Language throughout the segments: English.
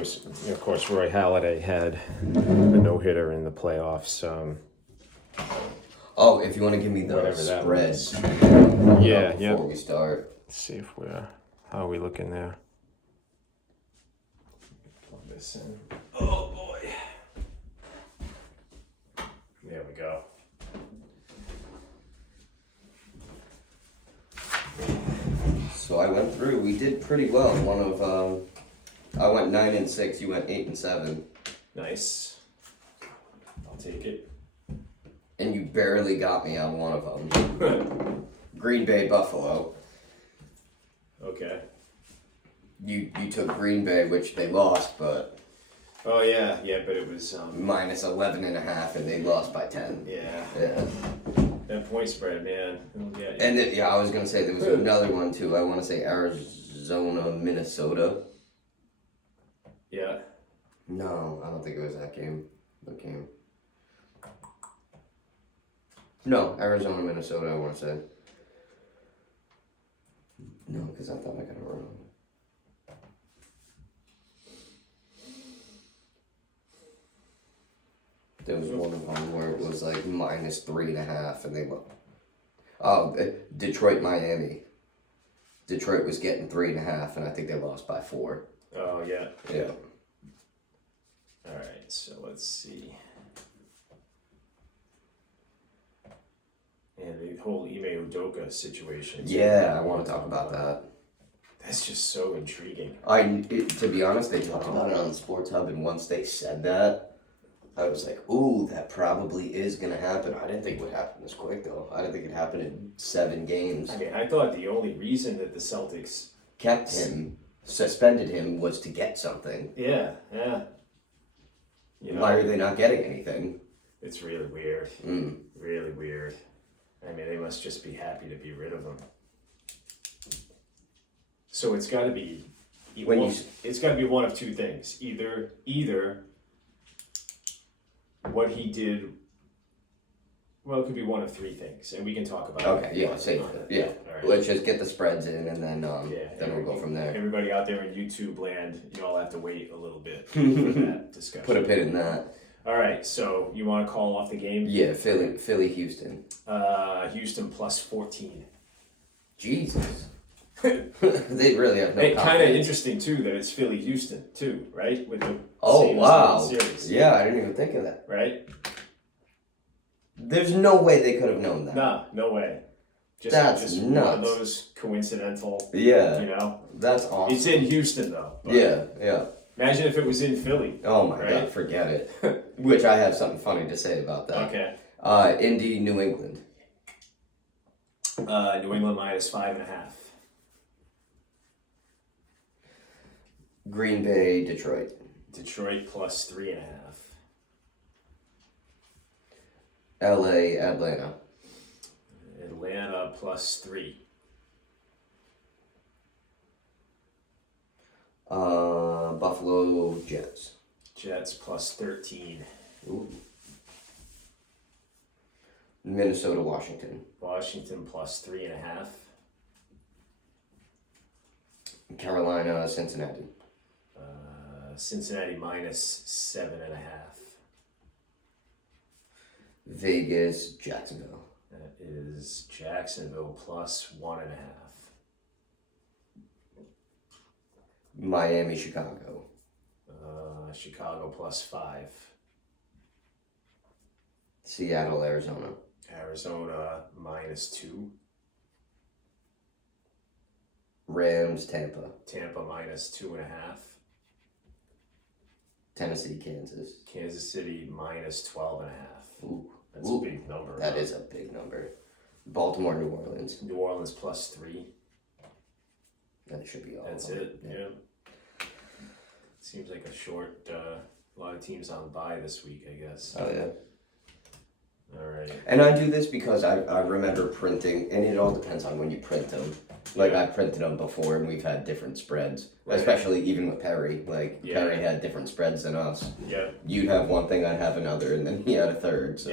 games. Of course, Roy Halladay had a no-hitter in the playoffs. Oh, if you want to give me the Whatever that spreads. Yeah, before we start. Let's see if how are we looking there? Plug this in. Oh boy. There we go. So I went through. We did pretty well. I went 9-6. You went 8-7. Nice. I'll take it. And you barely got me on one of them. Green Bay Buffalo. Okay. You took Green Bay, which they lost, but Oh yeah, but it was minus 11.5, and they lost by 10. yeah. Yeah. That point spread, man. Yeah. And I was gonna say there was another one too. I want to say Arizona, Minnesota. Yeah. No, I don't think it was that game. What game? No, Arizona, Minnesota. I want to say. No, because I thought I got it wrong. There was one of them where it was like minus 3.5, and they looked. Oh, Detroit, Miami. Detroit was getting 3.5, and I think they lost by 4. Oh yeah. Yeah. All right. So let's see. And the whole Ime Udoka situation. Yeah, I want to talk about that. That's just so intriguing. To be honest, they talked about it on the Sports Hub, and once they said that, I was like, ooh, that probably is going to happen. I didn't think it would happen this quick, though. I didn't think it'd happen in 7 games. I mean, I thought the only reason that the Celtics kept him, suspended him, was to get something. Yeah. Why are they not getting anything? It's really weird. Really weird. I mean, they must just be happy to be rid of him. So it's got to be it's got to be one of two things. Either what he did. Well, it could be one of 3 things, and we can talk about it. Okay, yeah, save it. Yeah. All right. Let's just get the spreads in, and then we'll go from there. Everybody out there in YouTube land, you all have to wait a little bit for that discussion. Put a pin in that. All right, so you want to call off the game? Yeah, Philly, Houston. Houston plus 14. Jesus. They really have no. Kind of interesting too that it's Philly Houston too, right? With the series. Yeah, I didn't even think of that. Right? There's no way they could have known that. Nah, no way. That's nuts. One of those coincidental. Yeah. You know. That's awesome. It's in Houston though. Yeah. Imagine if it was in Philly. Oh my God, forget it. Which I have something funny to say about that. Okay. Indy, New England. New England minus 5.5. Green Bay, Detroit. Detroit plus 3.5. LA, Atlanta. Atlanta plus 3. Buffalo, Jets. Jets plus 13. Ooh. Minnesota, Washington. Washington plus 3.5. Carolina, Cincinnati. Cincinnati minus 7.5. Vegas, Jacksonville. That is Jacksonville plus 1.5. Miami, Chicago. Chicago plus 5. Seattle, Arizona. Arizona minus 2. Rams, Tampa. Tampa minus 2.5. Tennessee, Kansas. Kansas City minus 12.5. Ooh. That's a big number. That is a big number. Baltimore, New Orleans. New Orleans plus 3. That should be all. That's it. Yeah. Seems like a lot of teams on bye this week, I guess. Oh yeah. All right. And I do this because I remember printing, and it all depends on when you print them. Like, I printed them before, and we've had different spreads. Right. Especially even with Perry. Like, Perry had different spreads than us. Yeah. You'd have one thing, I'd have another, and then he had a third. So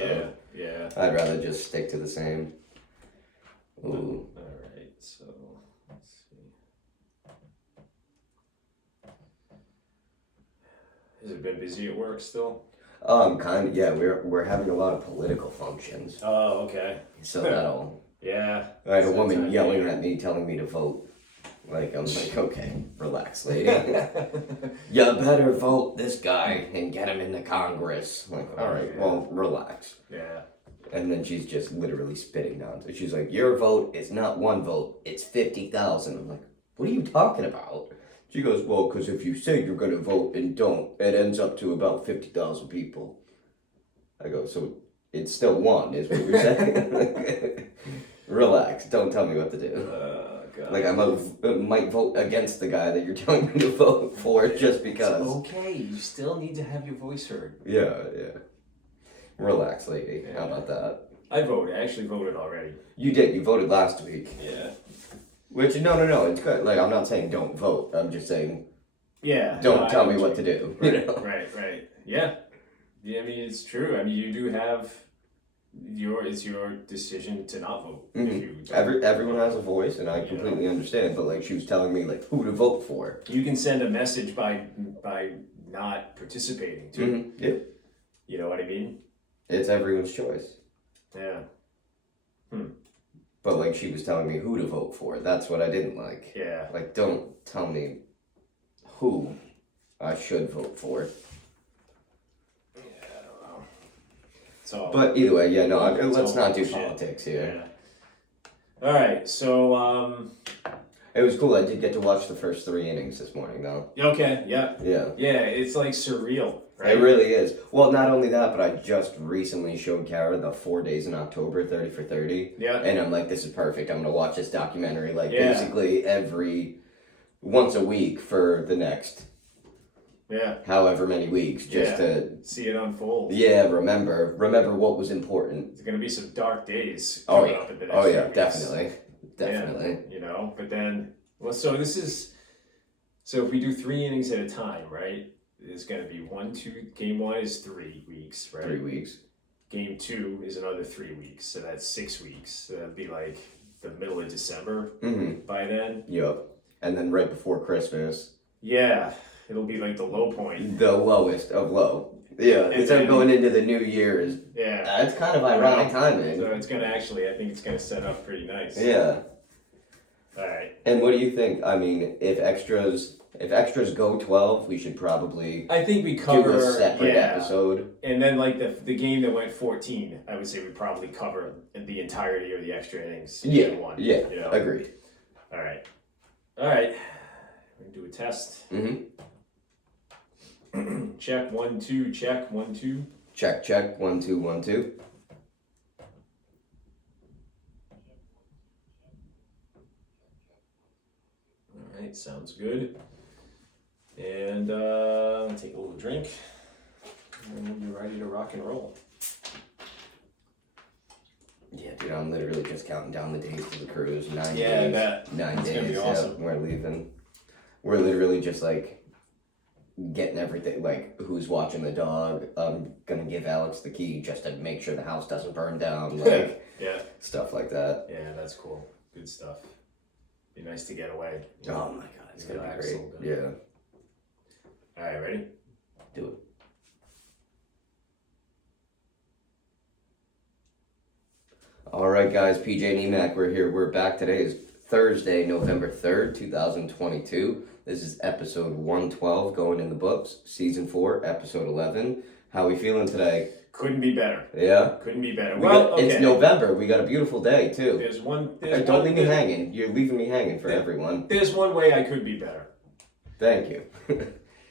yeah. I'd rather just stick to the same. Ooh. All right, so let's see. Has it been busy at work still? Kind of. Yeah, we're having a lot of political functions, Oh, okay. so that'll. Yeah. I had a It's that woman time of yelling year. at me, telling me to vote. Like I'm like, okay, relax, lady. You better vote this guy and get him into Congress. I'm like, all right, Yeah. well, relax. Yeah. And then she's just literally spitting nonsense. She's like, your vote is not one vote, it's 50,000. I'm like, what are you talking about? She goes, well, because if you say you're going to vote and don't, it ends up to about 50,000 people. I go, so it's still one, is what you're saying? Relax, don't tell me what to do. God. Like, might vote against the guy that you're telling me to vote for just because. It's okay. You still need to have your voice heard. Yeah. Relax, lady. Yeah. How about that? I voted. I actually voted already. You did. You voted last week. Yeah. Which, no. It's good. Like, I'm not saying don't vote. I'm just saying Yeah. don't no, tell I know me what to do. You Right, know? right. Yeah. Yeah, I mean, it's true. I mean, you do have it's your decision to not vote. If Mhm. you don't. Everyone has a voice, and I You completely understand. But like, she was telling me like who to vote for. You can send a message by not participating too. Mm-hmm. Yeah, You know what I mean? it's everyone's choice. Yeah. But like, she was telling me who to vote for. That's what I didn't like. Yeah. Like, don't tell me who I should vote for. Yeah, I don't know. It's all. But either way, yeah, no. It's Let's all not do bullshit. politics here. Yeah. All right. So It was cool. I did get to watch the first 3 innings this morning, though. okay. Yeah. Yeah. Yeah. It's like surreal, right? It really is. Well, not only that, but I just recently showed Kara the 4 days in October, 30 for 30. Yeah. And I'm like, this is perfect. I'm going to watch this documentary like Yeah. basically once a week for the next Yeah. however many weeks just to, See it unfold. remember what was important. There's gonna be some dark days Oh, coming yeah. up in the next Oh, few yeah, weeks. definitely. You know, but then, well, so if we do 3 innings at a time, right? It's gonna be game 1 is 3 weeks, right? 3 weeks. Game 2 is another 3 weeks, so that's 6 weeks. So that'd be like the middle of December Mm-hmm. by then. Yep. And then right before Christmas, Yeah, it'll be like the low point. the lowest of low. Yeah, And instead of then- going into the new year is Yeah. that's kind of ironic timing. So it's gonna I think it's gonna set up pretty nice. Yeah. All right. And what do you think? I mean, if extras go 12, we should probably I think we do cover a separate yeah. episode. And then like the game that went 14, I would say we probably cover the entirety of the extra innings. in Yeah, one. yeah, You know? agreed. All right. We can do a test. Mm-hmm. Check 1 2. Check 1 2. Check. 1 2 1 2. All right, sounds good. And take a little drink, and we'll be ready to rock and roll. Yeah, dude, I'm literally just counting down the days to the cruise. 9 Yeah, I days. bet. 9 It's days. gonna be awesome. Yep, we're leaving. We're literally just like getting everything. Like, who's watching the dog? I'm gonna give Alex the key just to make sure the house doesn't burn down. Like Yeah. stuff like that. Yeah, that's cool. Good stuff. Be nice to get away. Oh my god, it's gonna Relax be a great. little Yeah, All right, ready? do it. All right, guys, PJ and EMAC, we're here. We're back. Today is Thursday, November 3rd, 2022. This is episode 112 going in the books, season 4, episode 11. How we feeling today? Couldn't be better. Yeah? Couldn't be better. It's okay. November. We got a beautiful day, too. There's one. Don't leave me hanging. You're leaving me hanging for everyone. There's one way I could be better. Thank you.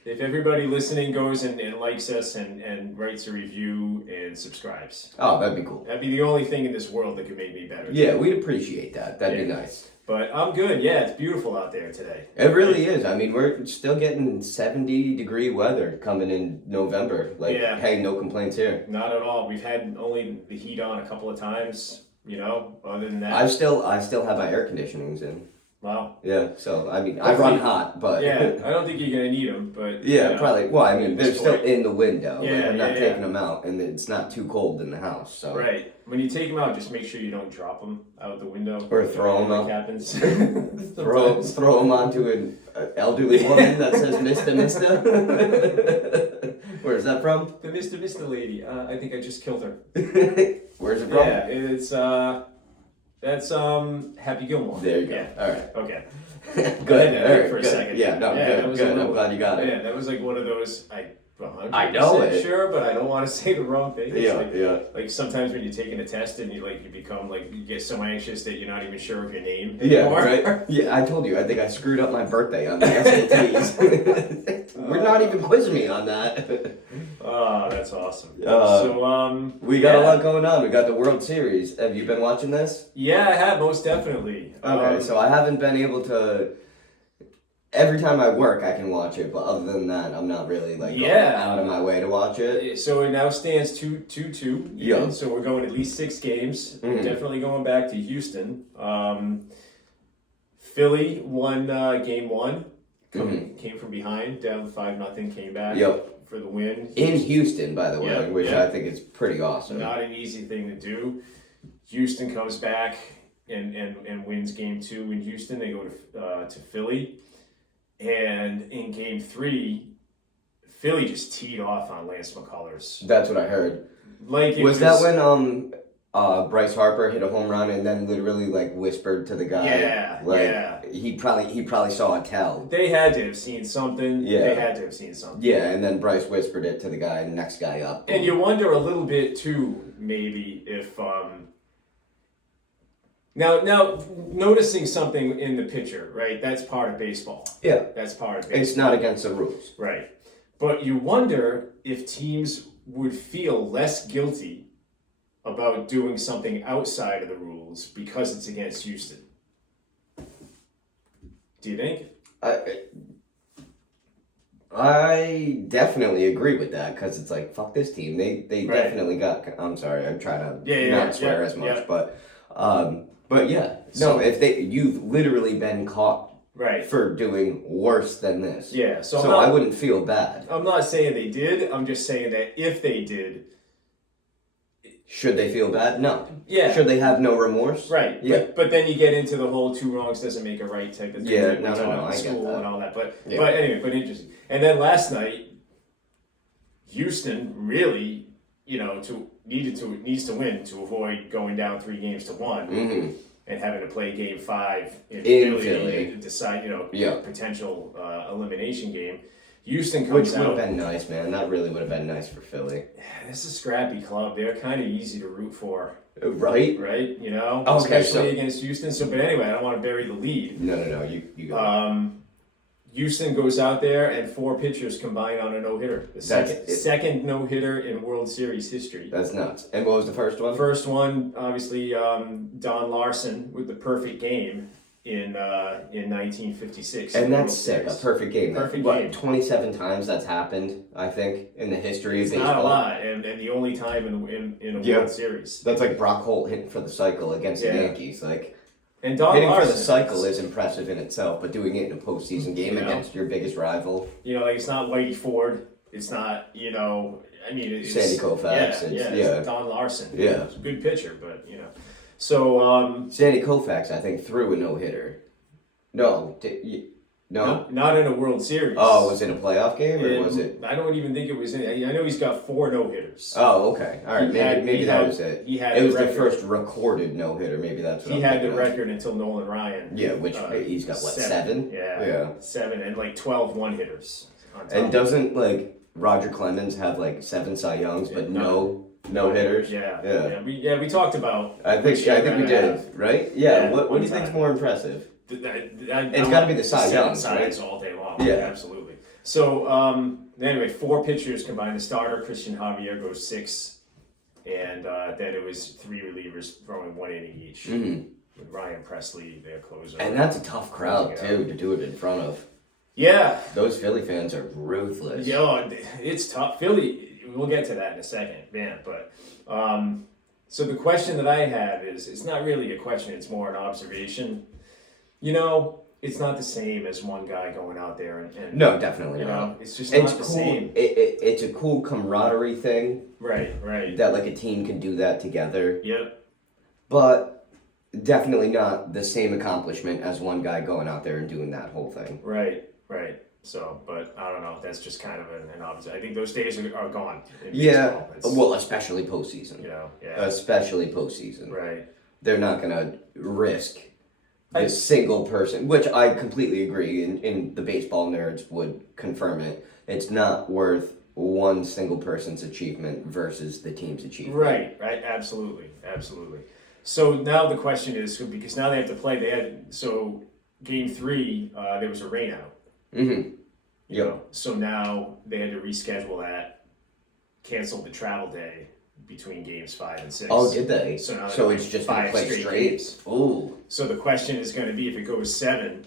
If everybody listening goes and likes us and writes a review and subscribes. Oh, that'd be cool. That'd be the only thing in this world that could make me better. Yeah, we'd appreciate that. That'd be Yeah. nice. But I'm good. Yeah, it's beautiful out there today. It really is. I mean, we're still getting 70-degree weather coming in November. Like, Yeah. hey, no complaints here. Not at all. We've had only the heat on a couple of times, you know, other than that. I still have my air conditionings in. Wow. Yeah, so, I mean, I run hot, but... Yeah, I don't think you're going to need them, but. Yeah, you know. probably. Well, I mean, they're Just still like- in the window. Like, Yeah, I'm not yeah, taking yeah. them out, and it's not too cold in the house, so... Right. When you take them out, just make sure you don't drop them out the window. Or throw 'em Like up. happens. Throw them onto an elderly woman that says Mr. Where's that from? The Mr. Lady. I think I just killed her. Where's it from? Yeah, it's that's Happy Gilmore. There you go. Yeah. All right. Okay. Good. I All think right, for a good. second. Yeah, no, that good, was a good. I'm little- glad you got it. Yeah, that was like one of those. I know it. Sure, but I don't want to say the wrong thing. It's Yeah, like, yeah. like sometimes when you're taking a test and you become like you get so anxious that you're not even sure of your name Yeah, anymore. right. Yeah, I told you. I think I screwed up my birthday on the SATs. We're not even quizzing me on that. Oh, that's awesome. We got a yeah. lot going on. We got the World Series. Have you been watching this? Yeah, I have most definitely. Okay, so I haven't been able to. Every time I work, I can watch it, but other than that, I'm not really like going out of my way to watch it. So it now stands 2-2. Yeah. So we're going at least 6 games. Mhm. Definitely going back to Houston. Philly won game 1. Came from behind, down 5-0, came back for the win. In Houston, by the way, Yeah, which yeah. I think is pretty awesome. Not an easy thing to do. Houston comes back and wins game 2 in Houston. They go to Philly. And in game 3, Philly just teed off on Lance McCullers. That's what I heard. Like Was that when Bryce Harper hit a home run and then literally like whispered to the guy? Yeah, like, yeah. He probably saw a tell. They had to have seen something. Yeah. They had to have seen something. Yeah, and then Bryce whispered it to the guy, next guy up. And you wonder a little bit too, maybe if now noticing something in the pitcher, right? That's part of baseball. Yeah. That's part of baseball. It's not against the rules. Right. But you wonder if teams would feel less guilty about doing something outside of the rules because it's against Houston. Do you think? I definitely agree with that because it's like, fuck this team. They Right. definitely got. I'm sorry, I'm trying to Yeah, not swear as much, yeah. but yeah, So- no. If you've literally been caught Right. for doing worse than this, Yeah. So, so I wouldn't feel bad. I'm not saying they did. I'm just saying that if they did, Should they feel bad? No. yeah. Should they have no remorse? Right. Yeah. But then you get into the whole 2 wrongs doesn't make a right type of thing. Yeah, that we no, taught no, in I get school that. and all that. But Yeah. but anyway, but interesting. And then last night, Houston really, needs to win to avoid going down 3-1 Mm-hmm. and having to play game 5 in Philly. to decide, Yeah. potential elimination game. Houston Which comes would have out. been nice, man. That really would have been nice for Philly. This is a scrappy club. They're kind of easy to root for, Right? right? Okay, Especially so- against Houston. So, but anyway, I don't want to bury the lead. No. You go. Houston goes out there and 4 pitchers combine on a no-hitter. The second no-hitter in World Series history. That's nuts. And what was the first one? First one, obviously, Don Larson with the perfect game in 1956. And in the that's World sick. A Series. perfect game. Perfect What, game. 27 times that's happened, I think, in the history It's of baseball. not a lot, and the only time in a Yeah. World Series. That's like Brock Holt hitting for the cycle against the Yeah. Yankees. Like, And Don hitting Larson, for the cycle is impressive in itself, but doing it in a postseason game Yeah. against your biggest rival, it's not Whitey Ford. It's not, it's Sandy Koufax. It's Don Larson. Yeah. He's a good pitcher, but So Sandy Koufax, I think, threw a no-hitter. No. No? not in a World Series. Oh, was it a playoff game, or was it? I don't even think it was in. I know he's got 4 no hitters. Oh, okay. All right, maybe that was it. He had It was the the record. first recorded no-hitter. Maybe that's what He I'm had the thinking of. record until Nolan Ryan. Yeah, which he's got, what, 7? Yeah. Yeah. 7 and like 12 one-hitters. On top. And doesn't, like, Roger Clemens have, like, 7 Cy Youngs, but Yeah, no hitters? Yeah. We talked about. I think which you'd we rather did, have. right? Yeah, Yeah, what one do you think's time. more impressive? It's gotta be the Cy Youngs, Cy's all day long. Yeah. Absolutely. So anyway, 4 pitchers combined. The starter Christian Javier goes 6, and then it was 3 relievers throwing 1 inning each. Mm-hmm. With Ryan Presley, their closer. And that's a tough crowd, Yeah. too, to do it in front of. Yeah. Those Philly fans are ruthless. Yo, it's tough. Philly, we'll get to that in a second, man. But so the question that I have is, it's not really a question, it's more an observation. It's not the same as one guy going out there and No, definitely not. it's just It's not the cool. same. It's a cool camaraderie thing Right. that, like, a team can do that together. Yep. But definitely not the same accomplishment as one guy going out there and doing that whole thing. Right. So, but I don't know. That's just kind of an opposite. I think those days are gone. in Yeah, baseball. It's, well, especially postseason. yeah. Especially postseason. Right. They're not going to risk this single person, which I completely agree, and the baseball nerds would confirm it. It's not worth one single person's achievement versus the team's achievement. Right. Absolutely. So now the question is, because now they have to play, so game 3, there was a rain out. Mm-hmm. You know, so now they had to reschedule that, cancel the travel day between games 5 and 6. Oh, did they? So now So it's just going to 5 play straight? games. Ooh. So the question is going to be, if it goes 7,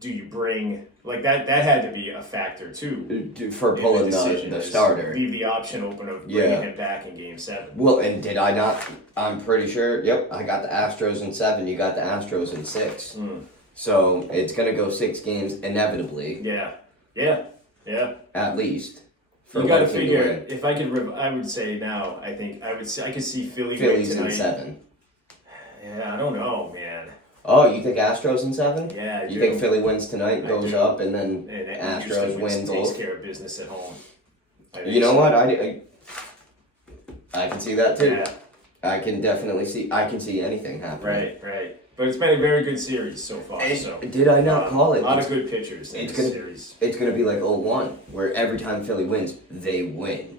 do you bring, like that had to be a factor too. For in pulling decision, the is starter. Leave the option open of bringing him back in game 7. Well, and did I not? I'm pretty sure. Yep, I got the Astros in 7. You got the Astros in 6. So it's gonna go 6 games inevitably. Yeah. At least. For You got to one team figure. win. If I could, I would say now. I think I would say I could see Philly Phillies win in tonight. 7. Yeah, I don't know, man. Oh, you think Astros in 7? Yeah, I You do. think Philly wins tonight, I goes do. up, and then And Astros Houston win takes both? care of business at home. I think You know so. what? I can see that too. Yeah, I can definitely see. I can see anything happening. right. But it's been a very good series so far. And So did I not call it? A lot of good pitchers in it's this gonna- series. It's going to be like 0-1, where every time Philly wins, they win.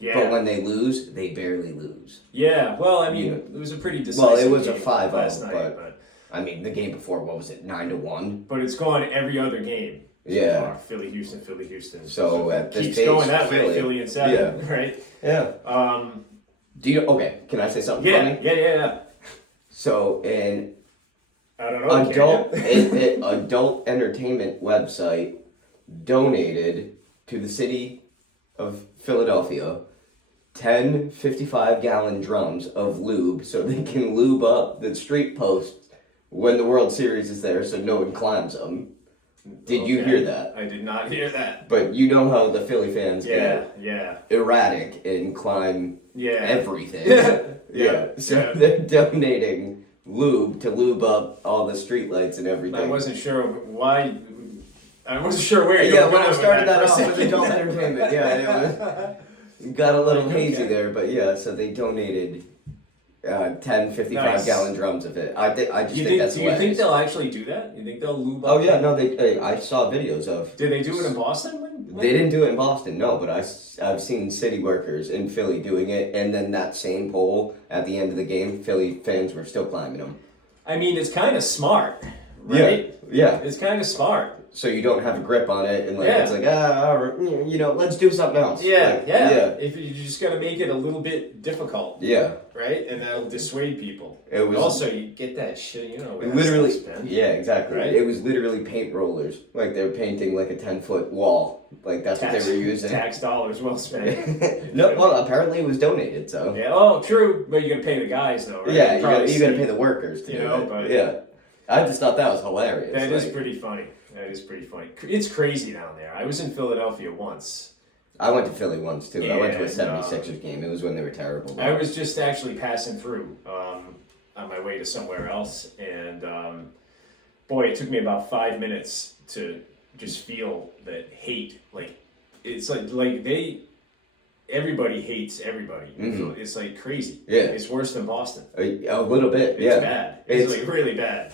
Yeah, But when they lose, they barely lose. yeah. Well, I mean, Yeah. it was a pretty decisive. Well, it was a game 5-0, last night, but- I mean, the game before, what was it, 9-1? but it's gone every other game. So Yeah. far. Philly, Houston. So at this keeps pace, going that way. Philly. Philly and 7, right? Yeah. Do you? Okay, can I say something funny? Yeah. So an I don't know. adult entertainment website donated to the city of Philadelphia 10 55-gallon drums of lube so they can lube up the street posts when the World Series is there so no one climbs them. Did you hear that? I did not hear that. But you know how the Philly fans Yeah. get erratic and climb Yeah. everything. Yeah. So Yeah. they're donating lube to lube up all the streetlights and everything. I wasn't sure why. I wasn't sure where you Yeah, were when I going started with that for a off with second. adult entertainment, yeah, it was, got a little hazy Okay. there, but yeah, so they donated 10 55-gallon drums of it. I just think that's Do you think hilarious. they'll actually do that? You think they'll lube up? Oh yeah, no, I saw videos of. Did they do it in Boston? They didn't do it in Boston, no, but I've seen city workers in Philly doing it, and then that same pole at the end of the game, Philly fans were still climbing them. I mean, it's kind of smart, right? Yeah. It's kind of smart. So you don't have a grip on it, and like Yeah. it's like all right, let's do something else. Yeah, Like, yeah. yeah, If you just got to make it a little bit difficult, yeah. right? And that'll dissuade people. It was Also, you get that shit, where literally, that's been. yeah, exactly. Right? It was literally paint rollers. Like they were painting like a 10-foot wall. Like that's what they were using. Tax dollars well spent. No, well, apparently it was donated, so. Yeah. Oh, true. But you got to pay the guys though, right? Yeah, you Probably got to see- pay the workers to you do know, it. but- yeah, I just thought that was hilarious. That is like, pretty funny. It's crazy down there. I was in Philadelphia once. I went to Philly once too. I went to a Yeah, 76ers game. It was when they were terrible. I was just actually passing through on my way to somewhere else, and boy, it took me about 5 minutes to just feel that hate. Like it's like everybody hates everybody. Mhm. It's like crazy. Yeah. It's worse than Boston. A little bit. It's yeah, bad. It's It's- like really bad.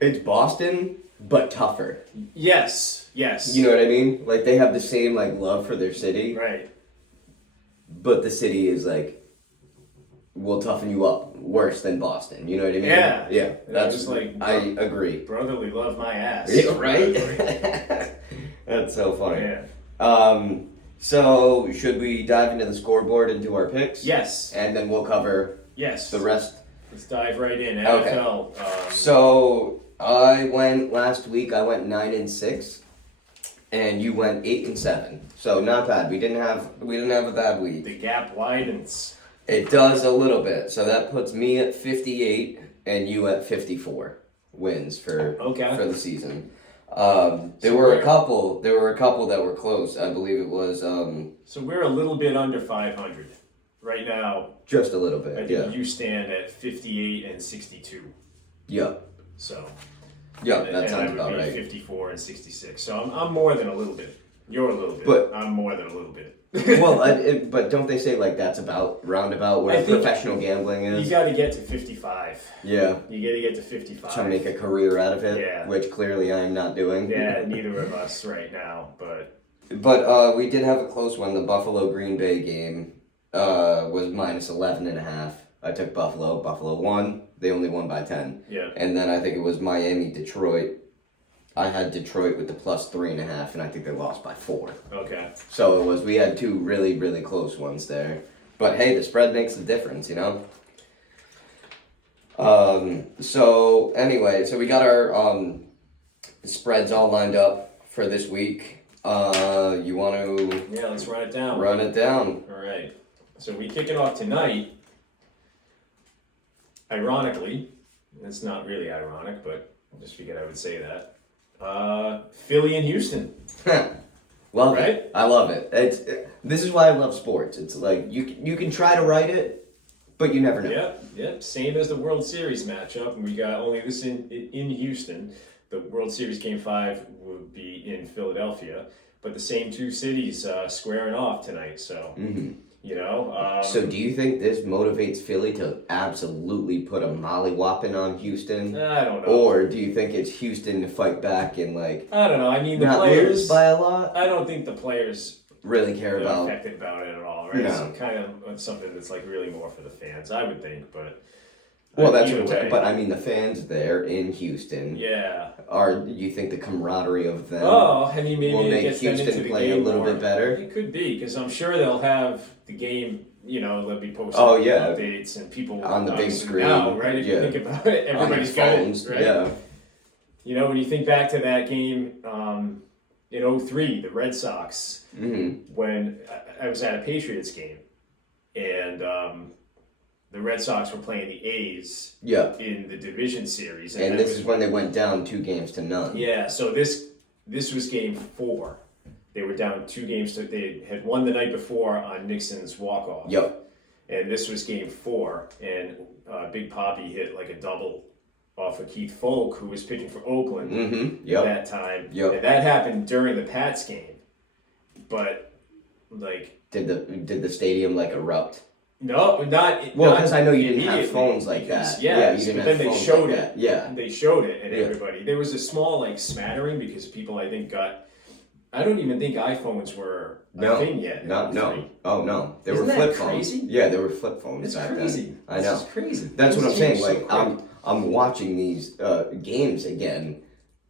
it's Boston, but tougher. Yes. You know what I mean? Like they have the same like love for their city, Right. but the city is like will toughen you up worse than Boston. You know what I mean? Yeah. Yeah. That's just like- I agree. Brotherly love my ass. Yeah, right? That's so funny. Yeah. So should we dive into the scoreboard and do our picks? Yes. And then we'll cover Yes. the rest. Let's dive right in. Okay. NFL. So I went last week. I went 9-6, and you went 8-7. So not bad. We didn't have a bad week. The gap widens. It does a little bit. So that puts me at 58 and you at 54 wins for the season. There were a couple that were close. I believe it was So we're a little bit under 500. right now, Just a little I bit. think Yeah. you stand at 58 and 62. Yeah. So, Yeah. and That I sounds would about be right. 54 and 66. So I'm more than a little bit. You're a little bit. But- I'm more than a little bit. Well, but don't they say like that's about roundabout I where think professional gambling You is? got to get to 55. Yeah. You got to get to 55. Trying to make a career out of it, Yeah. which clearly I am not doing. Yeah, neither of us right now, but But we did have a close one. The Buffalo Green Bay game was minus 11.5. I took Buffalo. Buffalo won. They only won by 10. yeah. And then I think it was Miami Detroit. I had Detroit with the plus 3.5, and I think they lost by 4. Okay. So it was. We had two really, really close ones there. But hey, the spread makes the difference, you know. So anyway, so we got our spreads all lined up for this week. You want to Yeah, let's run it down. run it down? All right. So we kick it off tonight. Ironically, it's not really ironic, but I just figured I would say that. Philly and Houston. Love Right? it. I love it. This is why I love sports. It's like you can try to write it, but you never know. Yep. Same as the World Series matchup. We got only this in Houston. The World Series Game 5 would be in Philadelphia, but the same two cities squaring off tonight. So, you know. So do you think this motivates Philly to absolutely put a mollywhopping on Houston? I don't know. Or do you think it's Houston to fight back and like I don't know. I mean, the not players. lose by a lot? I don't think the players Really care are about? affected about it at all, right? No. It's kind of something that's like really more for the fans, I would think. But Well, that's either what. way, But I mean, the fans there in Houston yeah. are. You think the camaraderie of them Oh, I mean, maybe will it make gets them into Houston the play game a little more. bit better? It could be because I'm sure they'll have the game. You know, they'll be posting Oh, yeah. updates and people On the big obviously screen, now, right? If yeah. you think about it, on everybody's their got phones? it, right? Yeah. You know, when you think back to that game in 03, the Red Sox, when I was at a Patriots game, and the Red Sox were playing the A's Yeah. in the division series, And that this was is when they went down 2-0. yeah. So this was game 4. They were down 2 games. They had won the night before on Nixon's walk off. Yep. And this was game 4, and Big Poppy hit like a double off of Keith Folk, who was pitching for Oakland at Yep. that time. Yep. And that happened during the Pats game. But like Did the stadium like erupt? no, not Well, not because I know you didn't have immediately, phones like because- that. Yeah, you didn't but have then they phones showed like it. that. Yeah. They showed it, and Yeah. everybody. There was a small like smattering because people I think got. I don't even think iPhones were a thing yet. No. Oh no, they Isn't were that flip crazy? phones. Yeah, they were flip phones It's back crazy. then. I This know. is crazy. That's what I'm This saying. changed Like so quick. I'm watching these games again,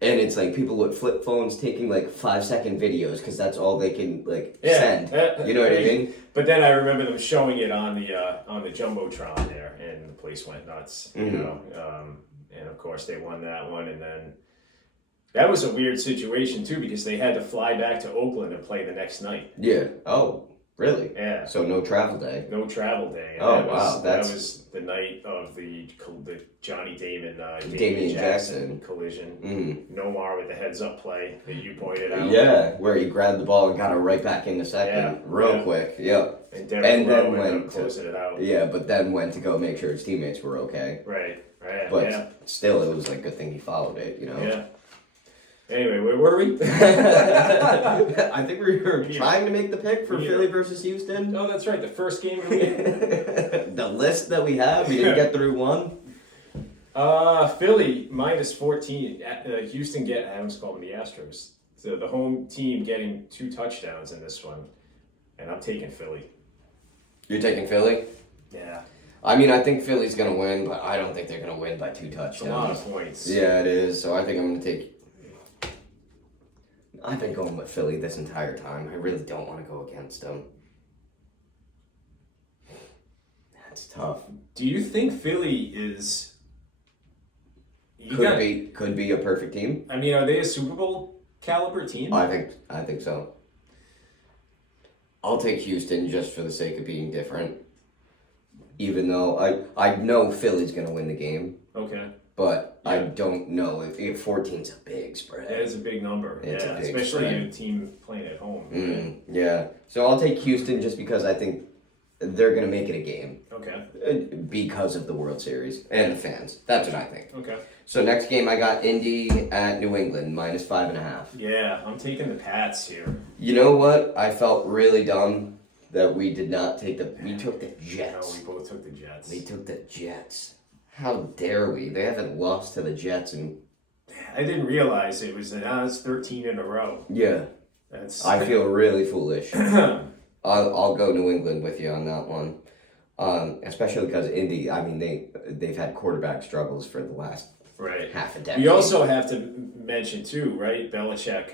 and it's like people with flip phones taking like 5-second videos because that's all they can like send. You know what I mean? But then I remember them showing it on the jumbotron there, and the place went nuts. You know, and of course they won that one, and then that was a weird situation too because they had to fly back to Oakland and play the next night. Yeah. Oh, really? Yeah. So no travel day. No travel day. And Oh, that was, wow, that that's- was the night of the Johnny Damon, Damian Jackson Jackson. collision. Nomar with the heads up play that you pointed out. Yeah, where he grabbed the ball and got it right back in the second, Yeah, real yeah. quick. Yep. And then And then ended went up closing it out. Yeah, but then went to go make sure his teammates were okay. Right. But Yeah. still, it was like a good thing he followed it. You know. Yeah. Anyway, where were we? I think we were trying to make the pick for Yeah. Philly versus Houston. Oh, that's right. The first game of the week. The list that we have, we didn't get through one. Philly minus 14. Houston I almost called them the Astros. So the home team getting 2 touchdowns in this one, and I'm taking Philly. You're taking Philly? Yeah, I mean, I think Philly's gonna win, but I don't think they're gonna win by 2 it's a lot touchdowns. of points. Yeah, it is. So I think I'm gonna take. I've been going with Philly this entire time. I really don't want to go against them. That's tough. Do you think Philly is? You Could be a perfect team. I mean, are they a Super Bowl caliber team? I think so. I'll take Houston just for the sake of being different. Even though I know Philly's gonna win the game, Okay, but I don't know if 14's a big spread. that is a big number. It's yeah, a big especially spread. in a team playing at home. Yeah. So I'll take Houston just because I think they're gonna make it a game Okay. because of the World Series and the fans. That's what I think. Okay. So next game, I got Indy at New England -5.5. Yeah, I'm taking the Pats here. You know what? I felt really dumb that we did not take we took the No, Jets. we both took the Jets. We took the Jets. How dare we? They haven't lost to the Jets in I didn't realize it was it's 13 in a row. yeah. That's I feel really foolish. I'll go New England with you on that one. Especially because Indy, I mean they've had quarterback struggles for the last right. half a decade. We also have to mention too, right? Belichick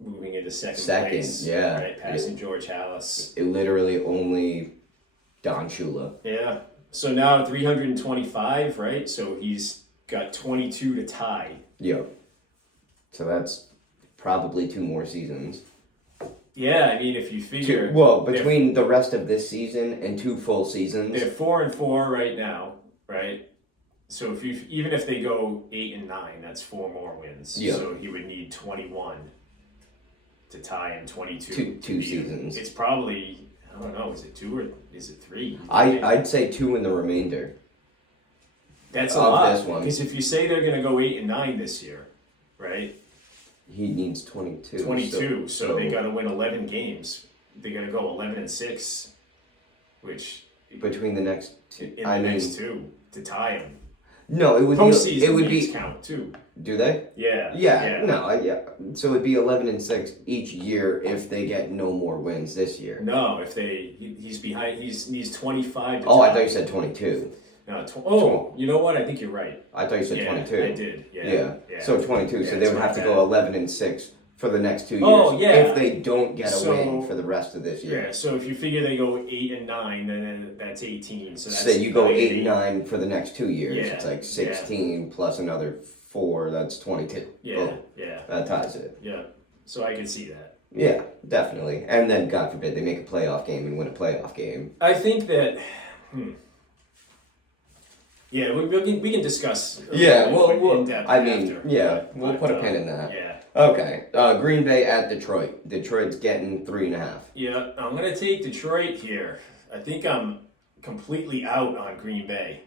moving into second place. yeah. Right, passing George Halas. It literally only Don Shula. Yeah. So now 325, right? So he's got 22 to tie. Yep. So that's probably 2 more seasons. Yeah, I mean, if you figure, Between the rest of this season and 2 full seasons. they're 4-4 right now, right? So even if they go 8-9, that's 4 more wins. Yeah. So he would need 21 to tie in 22. Two seasons. It's probably, I don't know, is it 2 or is it 3? I'd say 2 in the remainder. That's a of lot. this one. Because if you say they're going to go 8-9 this year, right? He needs 22. 22. So they got to win 11 games. They got to go 11-6, which between the next two. in the next 2 to tie them. No, it would Postseason be. It would games be. count too. Do they? Yeah. Yeah. No. Yeah. So it'd be 11-6 each year if they get no more wins this year. No, if he's behind. He's 25. To Oh, I tie. thought you said 22. No, you know what? I think you're right. I thought you said Yeah, 22. I did. Yeah. So 22. So Yeah, they it's would not have to bad. go 11-6 for the next 2 years. Oh, yeah. If they don't get a So- win for the rest of this year. Yeah. So if you figure they go 8-9, then that's 18. So that's Say you go 8 8-9 for the next 2 years. Yeah, It's like 16 plus another 4. That's 22. Yeah. Boom. Yeah. That ties it. Yeah. So I can see that. Yeah, definitely. And then, God forbid, they make a playoff game and win a playoff game. I think that. Yeah, we can discuss. Yeah, in depth after, we'll put a pin in that. Yeah. Okay, Green Bay at Detroit. Detroit's getting 3.5. Yeah, I'm gonna take Detroit here. I think I'm completely out on Green Bay.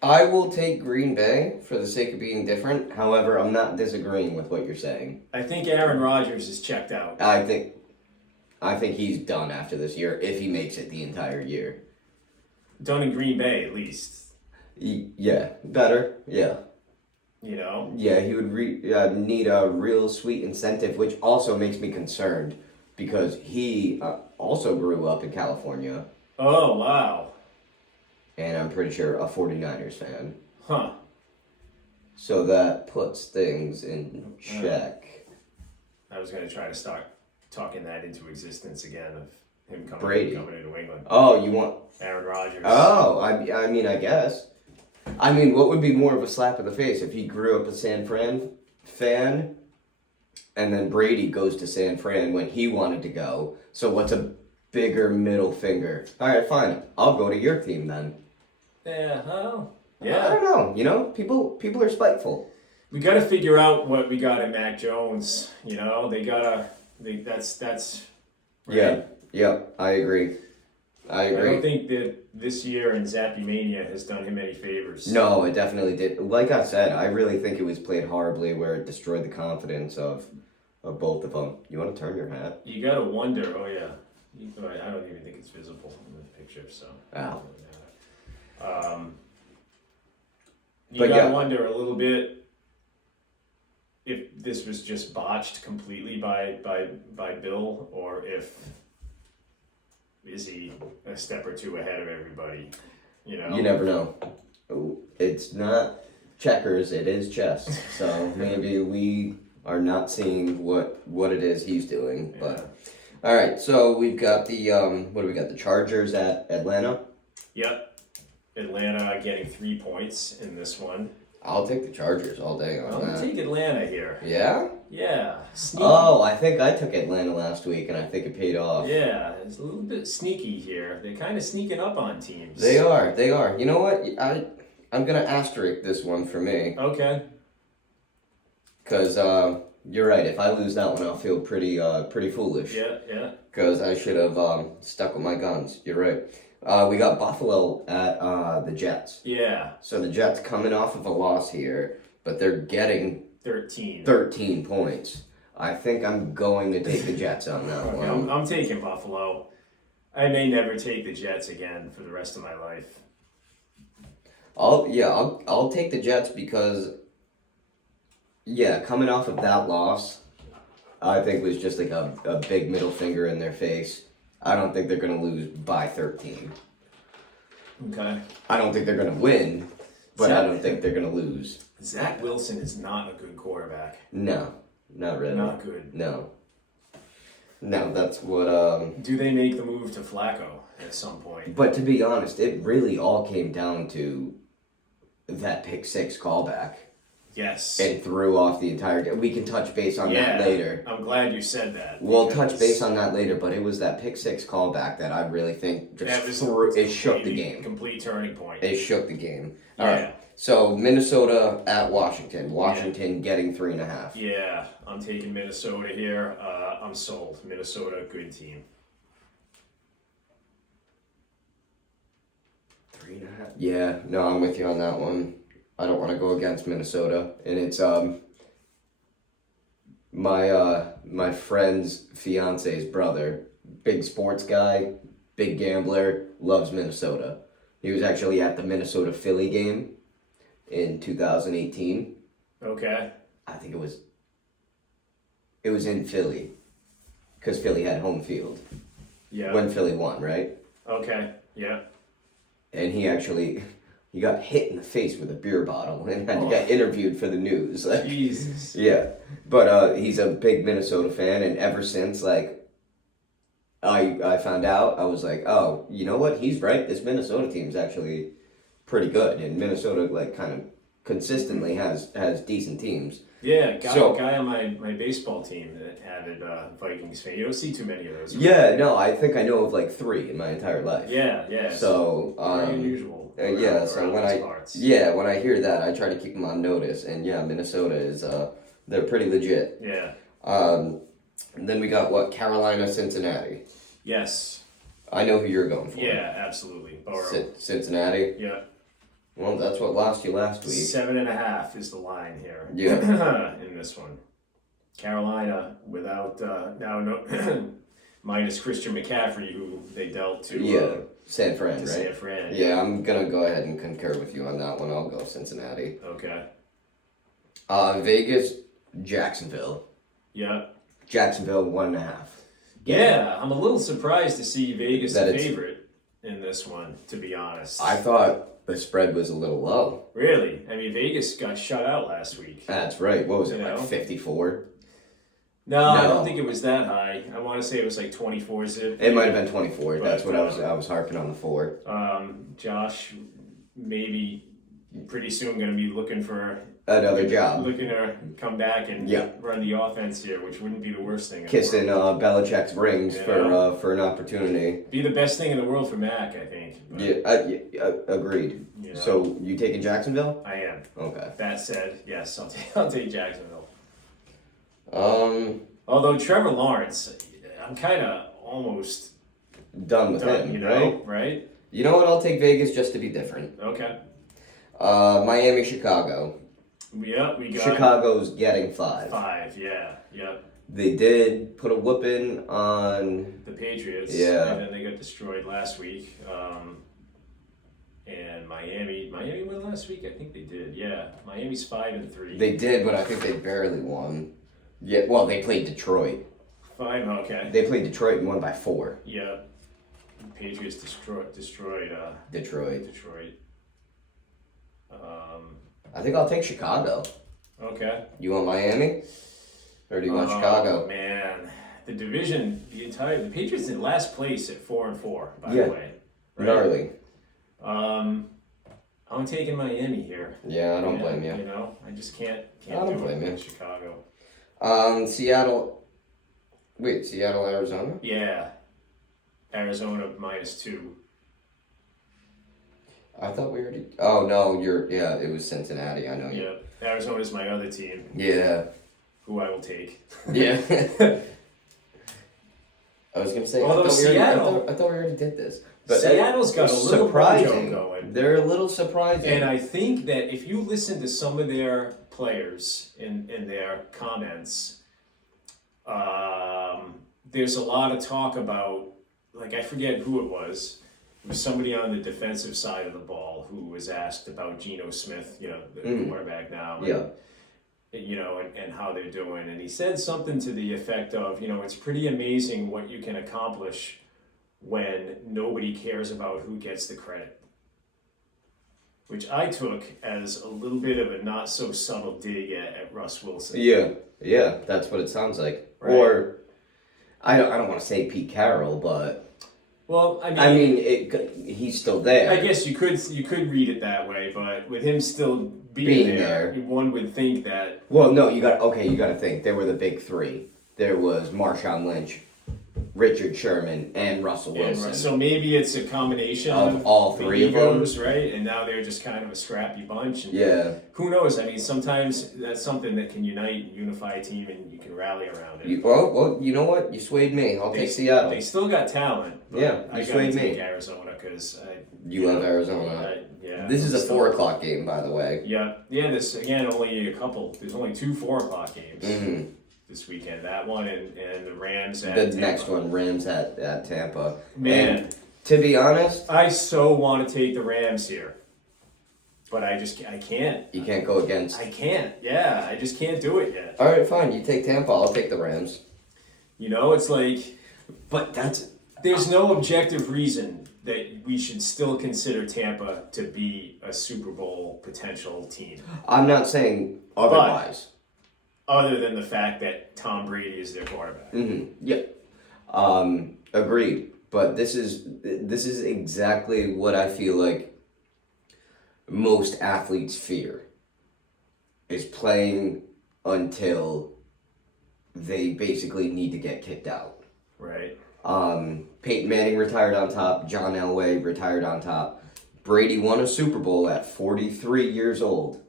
I will take Green Bay for the sake of being different. However, I'm not disagreeing with what you're saying. I think Aaron Rodgers is checked out. I think he's done after this year if he makes it the entire year. Done in Green Bay, at least. Yeah, better. Yeah. You know? Yeah, he would need a real sweet incentive, which also makes me concerned because he also grew up in California, Oh, wow. and I'm pretty sure a 49ers fan. Huh. So that puts things in check. I was gonna try to start talking that into existence again of him coming to New England. Oh, you want... Aaron Rodgers. Oh, I mean, I guess. I mean, what would be more of a slap in the face if he grew up a San Fran fan and then Brady goes to San Fran when he wanted to go? So what's a bigger middle finger? All right, fine. I'll go to your team then. Yeah, oh. I Yeah. don't know. You know, people are spiteful. We gotta figure out what we got in Mac Jones. You know, that's right? Yeah. Yep. I agree. I don't think that this year in Zappy Mania has done him any favors. No, it definitely did. Like I said, I really think it was played horribly where it destroyed the confidence of both of them. You want to turn your hat? You gotta wonder. Oh yeah, I don't even think it's visible in the picture. So. Ow. You But gotta yeah. wonder a little bit if this was just botched completely by Bill, or if is he a step or two ahead of everybody? You know. You never know. It's not checkers, it is chess. So maybe we are not seeing what it is he's doing. Yeah. But all right, so we've got the what do we got? The Chargers at Atlanta. Yep. Atlanta getting 3 points in this one. I'll take the Chargers all day on I'm gonna that. take Atlanta here. Yeah? Yeah. Sneaky. Oh, I think I took Atlanta last week and I think it paid off. Yeah, it's a little bit sneaky here. They're kind of sneaking up on teams. They are. You know what? I'm gonna asterisk this one for me. Okay. Because You're right. If I lose that one, I'll feel pretty foolish. Yeah. Because I should have stuck with my guns. You're right. We got Buffalo at the Jets. Yeah. So the Jets coming off of a loss here, but they're getting 13. 13 points. I think I'm going to take the Jets on that Okay, one. I'm taking Buffalo. I may never take the Jets again for the rest of my life. I'll take the Jets because coming off of that loss, I think was just like a big middle finger in their face. I don't think they're gonna lose by 13. Okay. I don't think they're gonna win, but I don't think they're gonna lose. Zach Wilson is not a good quarterback. No, not really. Not good. No, that's what. Do they make the move to Flacco at some point? But to be honest, it really all came down to that pick six callback. Yes. And threw off the entire game. We can touch base on that later. I'm glad you said that. We'll touch base on that later, but it was that pick six callback that I really think just shook the game. Complete turning point. It shook the game. Yeah. All right. So Minnesota at Washington. Washington getting 3.5. Yeah, I'm taking Minnesota here. I'm sold. Minnesota, good team. 3.5. Yeah, no, I'm with you on that one. I don't want to go against Minnesota, and it's my friend's fiance's brother, big sports guy, big gambler, loves Minnesota. He was actually at the Minnesota Philly game in 2018. Okay. I think it was in Philly, because Philly had home field Yeah. when Philly won, right? Okay. Yeah. And he got hit in the face with a beer bottle and had to get interviewed for the news. Like, Jesus. yeah, but he's a big Minnesota fan, and ever since I found out, I was like, oh, you know what? He's right. This Minnesota team's actually pretty good, and Minnesota kind of consistently has decent teams. Yeah, guy on my baseball team that avid Vikings fan. You don't see too many of those. Yeah, no, I think I know of 3 in my entire life. Yeah. So very unusual. So when when I hear that, I try to keep them on notice, and Minnesota is they're pretty legit. Yeah. And then we got Carolina, Cincinnati. Yes. I know who you're going for. Yeah, absolutely. Burrow. Cincinnati. Yeah. Well, that's what lost you last week. 7.5 is the line here. Yeah. In this one, Carolina without minus Christian McCaffrey, who they dealt to. San Fran, right? San Fran. Yeah, I'm gonna go ahead and concur with you on that one. I'll go Cincinnati. Okay. Vegas, Jacksonville. Yeah. Jacksonville 1.5. Yeah, I'm a little surprised to see Vegas the favorite in this one, to be honest. I thought the spread was a little low. Really? I mean, Vegas got shut out last week. That's right. What was it, 54? No, I don't think it was that high. I want to say it was 24 zip. It might have been 24. That's what I was harping on the 4. Josh, maybe pretty soon going to be looking for another job. Looking to come back and run the offense here, which wouldn't be the worst thing. Kissing Belichick's rings for an opportunity. Be the best thing in the world for Mac, I think. But, agreed. You know. So you taking Jacksonville? I am. Okay. That said, yes, I'll take Jacksonville. Although Trevor Lawrence, I'm kind of almost done with him, right? You know what? I'll take Vegas just to be different. Okay. Miami, Chicago. Yep, we got Chicago's getting 5. 5, yeah, yep. They did put a whooping on the Patriots. Yeah. And then they got destroyed last week. And Miami won last week? I think they did, yeah. Miami's 5-3. They did, but I think they barely won. Yeah, well, they played Detroit. 5, okay. They played Detroit and won by 4. Yeah. Patriots destroyed Detroit. I think I'll take Chicago. Okay. You want Miami? Or do you want Chicago? Man. The division, the Patriots in last place at 4-4, by the way. Right? Gnarly. I'm taking Miami here. Yeah, I don't blame you. You know, I just can't I don't blame you. Chicago. Seattle, Arizona? Yeah. Arizona -2. I thought we already... Oh, no, it was Cincinnati. I know you. Yeah, Arizona's my other team. Yeah. who I will take. Yeah. I was gonna say. Although I thought we already did this. But Seattle's got a little surprising. mojo going. They're a little surprising. And I think that if you listen to some of their players in their comments, there's a lot of talk about, like, I forget who it was. It was somebody on the defensive side of the ball who was asked about Geno Smith, the quarterback now. Yeah. And how they're doing. And he said something to the effect of, it's pretty amazing what you can accomplish when nobody cares about who gets the credit. Which I took as a little bit of a not so subtle dig at Russ Wilson. Yeah, that's what it sounds like. Right. Or, I don't want to say Pete Carroll, but... Well, he's still there. I guess you could read it that way, but with him still being there, one would think that. Well, no, you got to think there were the big three. There was Marshawn Lynch, Richard Sherman, and Russell Wilson. So maybe it's a combination of all three of them, right? And now they're just kind of a scrappy bunch. And yeah. Who knows? I mean, sometimes that's something that can unite and unify a team, and you can rally around it. Well, you know what? You swayed me. I'll take Seattle. They still got talent. Yeah, you swayed me. I got to take Arizona because you love Arizona. This is a 4:00 game, by the way. Yeah. This again only a couple. There's only 2 4:00 games. Mm-hmm. This weekend, that one and the Rams at the Tampa. Next one, Rams at Tampa. Man, and to be honest, I so want to take the Rams here, but I can't. You can't go against. I can't. Yeah, I just can't do it yet. All right, fine. You take Tampa. I'll take the Rams. It's like, but there's no objective reason that we should still consider Tampa to be a Super Bowl potential team. I'm not saying otherwise. Other than the fact that Tom Brady is their quarterback. Mm-hmm. Yep. Agreed. But this is exactly what I feel like most athletes fear. Is playing until they basically need to get kicked out. Right. Peyton Manning retired on top. John Elway retired on top. Brady won a Super Bowl at 43 years old.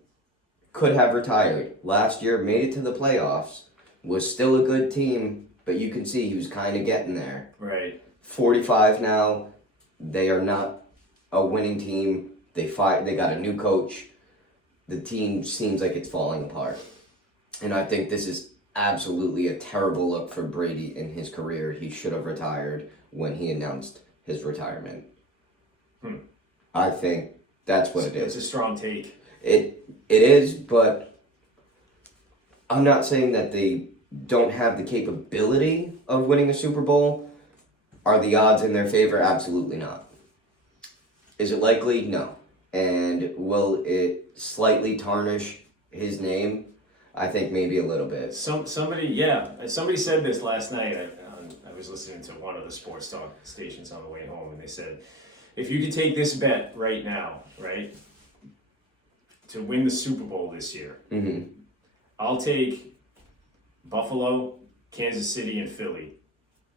Could have retired. Last year, made it to the playoffs. Was still a good team, but you can see he was kind of getting there. Right. 45 now. They are not a winning team. They got a new coach. The team seems like it's falling apart. And I think this is absolutely a terrible look for Brady in his career. He should have retired when he announced his retirement. I think that's what it is. It's a strong take. It is, but I'm not saying that they don't have the capability of winning a Super Bowl. Are the odds in their favor? Absolutely not. Is it likely? No. And will it slightly tarnish his name? I think maybe a little bit. Somebody said this last night. I was listening to one of the sports talk stations on the way home, and they said, if you could take this bet right now, right, to win the Super Bowl this year, I'll take Buffalo, Kansas City, and Philly,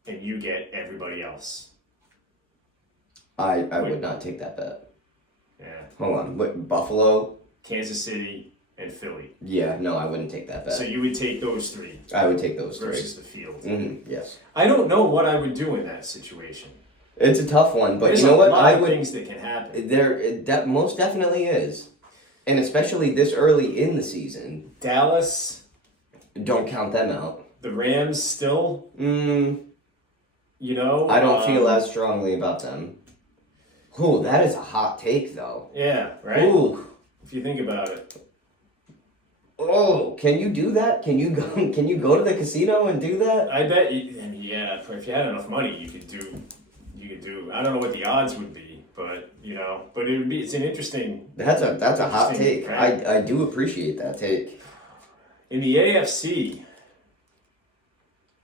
and you get everybody else. I would not take that bet. Yeah. Hold on. What, Buffalo? Kansas City, and Philly. Yeah, no, I wouldn't take that bet. So you would take those 3. I would take those 3. Versus the field. Mm-hmm. Yes. I don't know what I would do in that situation. It's a tough one, but There's you know what? There's a lot of things that can happen. There most definitely is. And especially this early in the season. Dallas. Don't count them out. The Rams still. I don't feel as strongly about them. Ooh, that is a hot take, though. Yeah, right? Ooh. If you think about it. Oh, can you do that? Can you go to the casino and do that? I bet if you had enough money, you could do, I don't know what the odds would be, but it's an interesting. That's a hot take. Right? I do appreciate that take. In the AFC.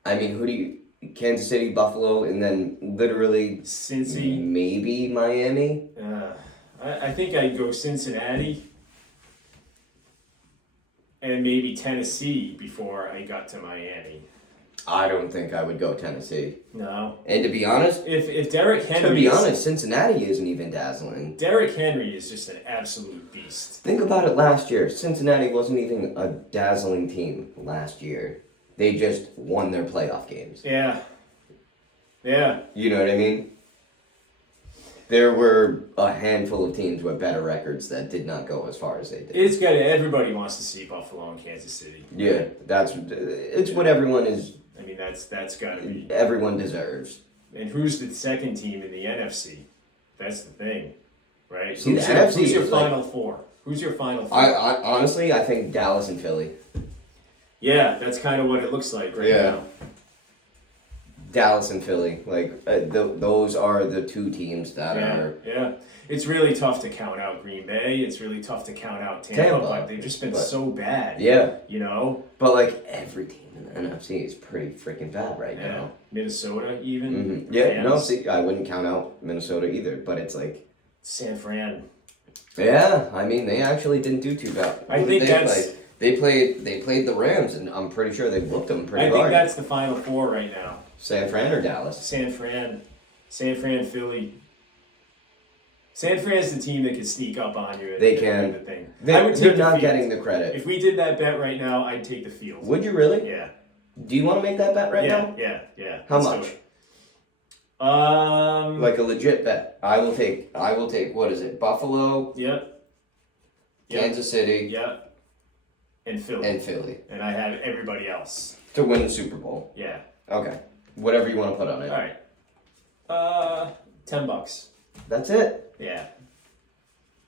I mean, who do you... Kansas City, Buffalo, and then literally... Cincy. Maybe Miami? I think I'd go Cincinnati and maybe Tennessee before I got to Miami. I don't think I would go Tennessee. No. And to be honest, If Derrick Henry, to be honest, Cincinnati isn't even dazzling. Derrick Henry is just an absolute beast. Think about it last year. Cincinnati wasn't even a dazzling team last year. They just won their playoff games. Yeah. Yeah. You know what I mean? There were a handful of teams with better records that did not go as far as they did. It's good. Everybody wants to see Buffalo and Kansas City. Yeah, it's what everyone is. I mean, that's got to be. Everyone deserves. And who's the second team in the NFC? That's the thing, right? See, the Who's NFC your is like- final four? Who's your final four? I honestly, I think Dallas and Philly. Yeah, that's kind of what it looks like right Yeah. now. Dallas and Philly, those are the two teams that are. Yeah. It's really tough to count out Green Bay. It's really tough to count out Tampa, but they've just been so bad. Yeah, You know? but like every team in the NFC is pretty freaking bad right Yeah. now. Minnesota, even. Yeah, no, Rams, see, I wouldn't count out Minnesota either, but it's like. San Fran. Yeah, I mean they actually didn't do too bad. I Who think did they that's- play? They played the Rams, and I'm pretty sure they whooped them pretty I think hard. that's the final four right now. San Fran or Dallas? San Fran, Philly. San Fran's the team that can sneak up on you. They and can. win the thing. I They're would take the not field. getting the credit. If we did that bet right now, I'd take the field. Would you really? Yeah. Do you want to make that bet right now? Yeah. How Let's do much? it. Like a legit bet. I will take. What is it? Buffalo, Yep. Kansas City, Yep. And Philly. and Philly And I have everybody else. to win the Super Bowl. Yeah. Okay. Whatever you want to put on it. All right. $10. That's it. Yeah.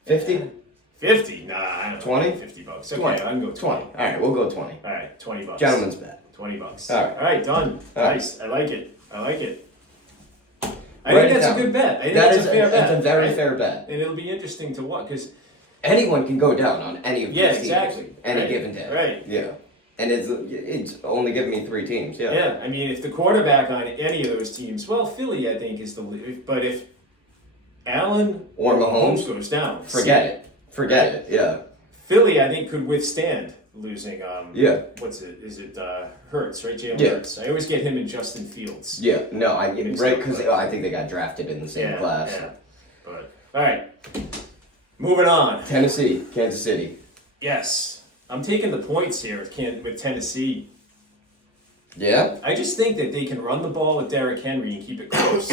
50? 50? Nah, I don't 20? know. $50. Okay, 20. I can go 20. All right, we'll go 20. All right, $20. Gentleman's bet. $20. All right. All right, done. All right. Nice. I like it. I Write think it that's down. a good bet. I think That that's is a fair bet. It's a very right? fair bet. And it'll be interesting to watch because Anyone can go down on any of these yeah, teams exactly. any Right. given day. Right. Yeah. And it's only given me 3 teams. Yeah. Yeah, I mean, if the quarterback on any of those teams, well, Philly, I think, is the lead. But if Allen Or Mahomes, goes down, forget it. Forget it. Yeah. Philly, I think, could withstand losing. Yeah. What's it? Is it Hurts? Right, Jalen Yeah. Hurts. I always get him and Justin Fields. Yeah. No, right because Right. I think they got drafted in the same class. Yeah. But all right, moving on. Tennessee, Kansas City. Yes, I'm taking the points here with Tennessee. Yeah. I just think that they can run the ball with Derrick Henry and keep it close.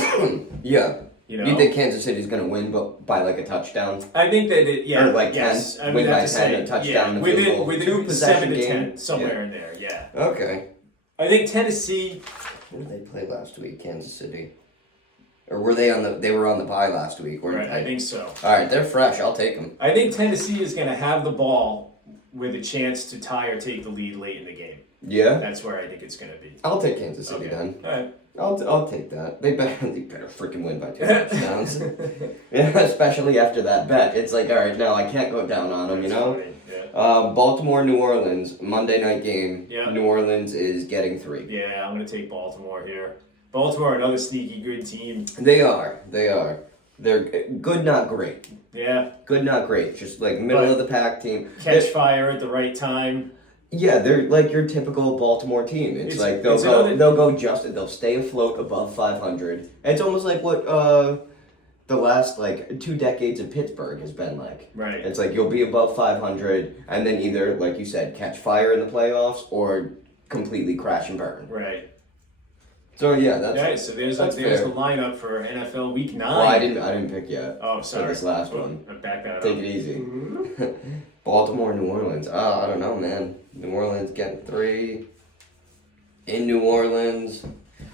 Yeah. You know, You think Kansas City's gonna win, but by like a touchdown? I think that yeah, Or like yes. 10, I win would by have to 10, say, a touchdown, yeah, and a field goal. within 2 7 to possession 10, game. somewhere in there. Yeah, Okay. I think Tennessee. Who did they play last week? Kansas City. Or were they on the? They were on the bye last week, weren't Right, they? I think so. All right, they're fresh. I'll take them. I think Tennessee is going to have the ball with a chance to tie or take the lead late in the game. Yeah. That's where I think it's going to be. I'll take Kansas City Okay. then. All right. I'll take that. They better freaking win by 2 touchdowns. Yeah, especially after that bet. It's like, all right, now I can't go down on them, you That's know? funny, Yeah. Baltimore, New Orleans, Monday night game. Yeah. New Orleans is getting 3. Yeah, I'm going to take Baltimore here. Baltimore, another sneaky good team. They are. They're good, not great. Yeah, Good, not great. Just like middle But of the pack team. catch fire at the right time. Yeah, they're like your typical Baltimore team. It's like it's another- they'll stay afloat above 500. It's almost like what the last like 2 decades of Pittsburgh has been like. Right. It's like you'll be above 500 and then either like you said catch fire in the playoffs or completely crash and burn. Right. So yeah, that's Okay, so there's that's the fair. lineup for NFL Week 9. Well, I didn't pick yet. Oh, sorry. this last Well, one. Back that Take up. it easy. Baltimore, New Orleans. I don't know, man. New Orleans getting 3 in New Orleans.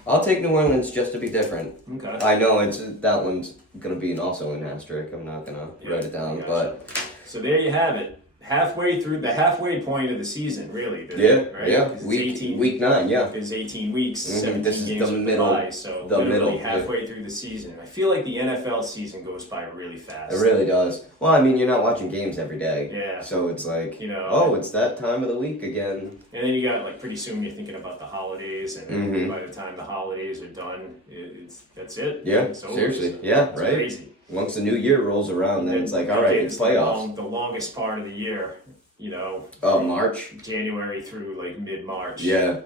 I'll take New Orleans just to be different. Okay. I know that one's gonna be also an asterisk. I'm not gonna write it down, gotcha. but So there you have it. Halfway through the halfway point of the season, really. Right? yeah. 'Cause it's Week 9, yeah. There's 18 weeks, Mhm, 17 this is games the of middle- July, so the literally middle, halfway through the season. I feel like the NFL season goes by really fast. It really does. Well, I mean, you're not watching games every day, Yeah. so it's like, You know, oh, it's that time of the week again. and then you got like pretty soon you're thinking about the holidays, and Mhm. by the time the holidays are done, that's it. Yeah, It's over. seriously, yeah, It's right. crazy. Once the new year rolls around, then it's like, all right, it's playoffs. The longest part of the year, you know. Oh, March. January through like mid-March. Yeah.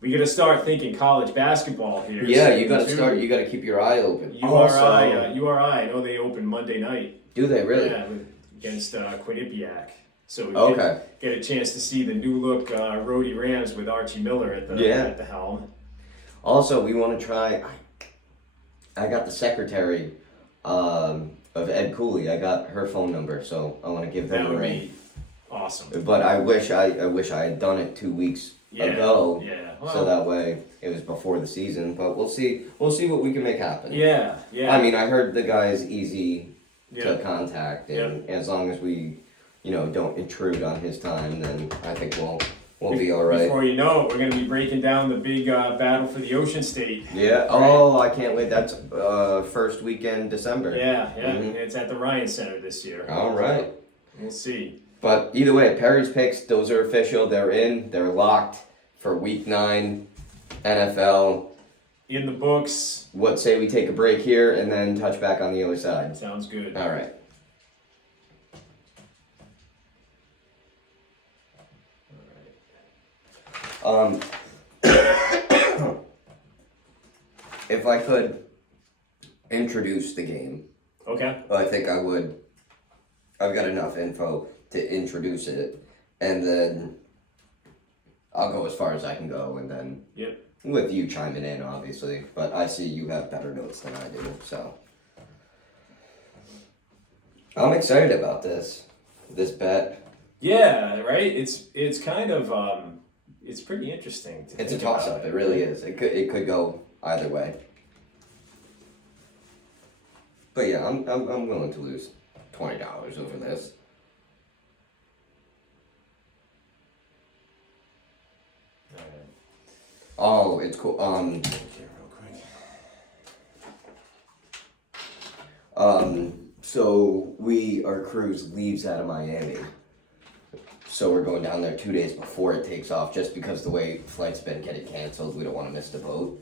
we got to start thinking college basketball here. Yeah, you soon, gotta too. start. You gotta keep your eye open. URI. I know they open Monday night. Do they really? Yeah, against Quinnipiac. So we Okay. get a chance to see the new look Rhodey Rams with Archie Miller at the helm. Also, we want to try. I got the secretary of Ed Cooley. I got her phone number, so I want to give them That a would ring. be awesome. But I wish I had done it 2 weeks ago, Yeah. so that way it was before the season. But we'll see. We'll see what we can make happen. Yeah. I mean, I heard the guy's easy Yeah. to contact, and as long as we, don't intrude on his time, then I think we'll be all right. Before you know it, we're going to be breaking down the big battle for the Ocean State. Yeah. Oh, I can't wait. That's first weekend December. Yeah. Mhm. It's at the Ryan Center this year. All right. We'll see. But either way, Perry's picks, those are official. They're in. They're locked for Week 9 NFL. In the books. What say we take a break here and then touch back on the other side? Sounds good. All right. If I could introduce the game, Okay. I think I would. I've got enough info to introduce it, and then I'll go as far as I can go, and then Yep. with you chiming in, obviously. But I see you have better notes than I do, so I'm excited about this bet. Yeah. Right. It's kind of it's pretty interesting. To It's a think about toss-up. It really is. It could go either way. But yeah, I'm willing to lose $20 over this. Oh, it's cool. Okay, real quick. So our cruise leaves out of Miami. So we're going down there 2 days before it takes off, just because the way flights been getting canceled, we don't want to miss the boat.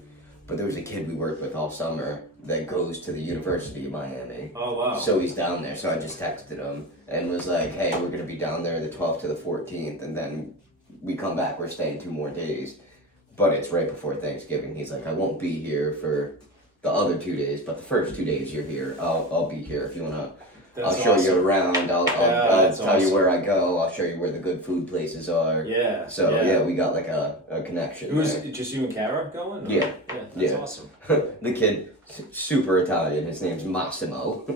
But there was a kid we worked with all summer that goes to the University of Miami. Oh wow. So he's down there. So I just texted him and was like, "Hey, we're gonna be down there the 12th to the 14th, and then we come back. We're staying 2 more days, but it's right before Thanksgiving." He's like, "I won't be here for the other 2 days, but the first 2 days you're here. I'll be here if you wanna. I'll show you around. I'll tell you where I go. I'll show you where the good food places are." Yeah. So yeah, we got like a connection. It was there. just you and Kara going? Or? Yeah. That's Yeah. awesome. The kid, super Italian. His name's Massimo.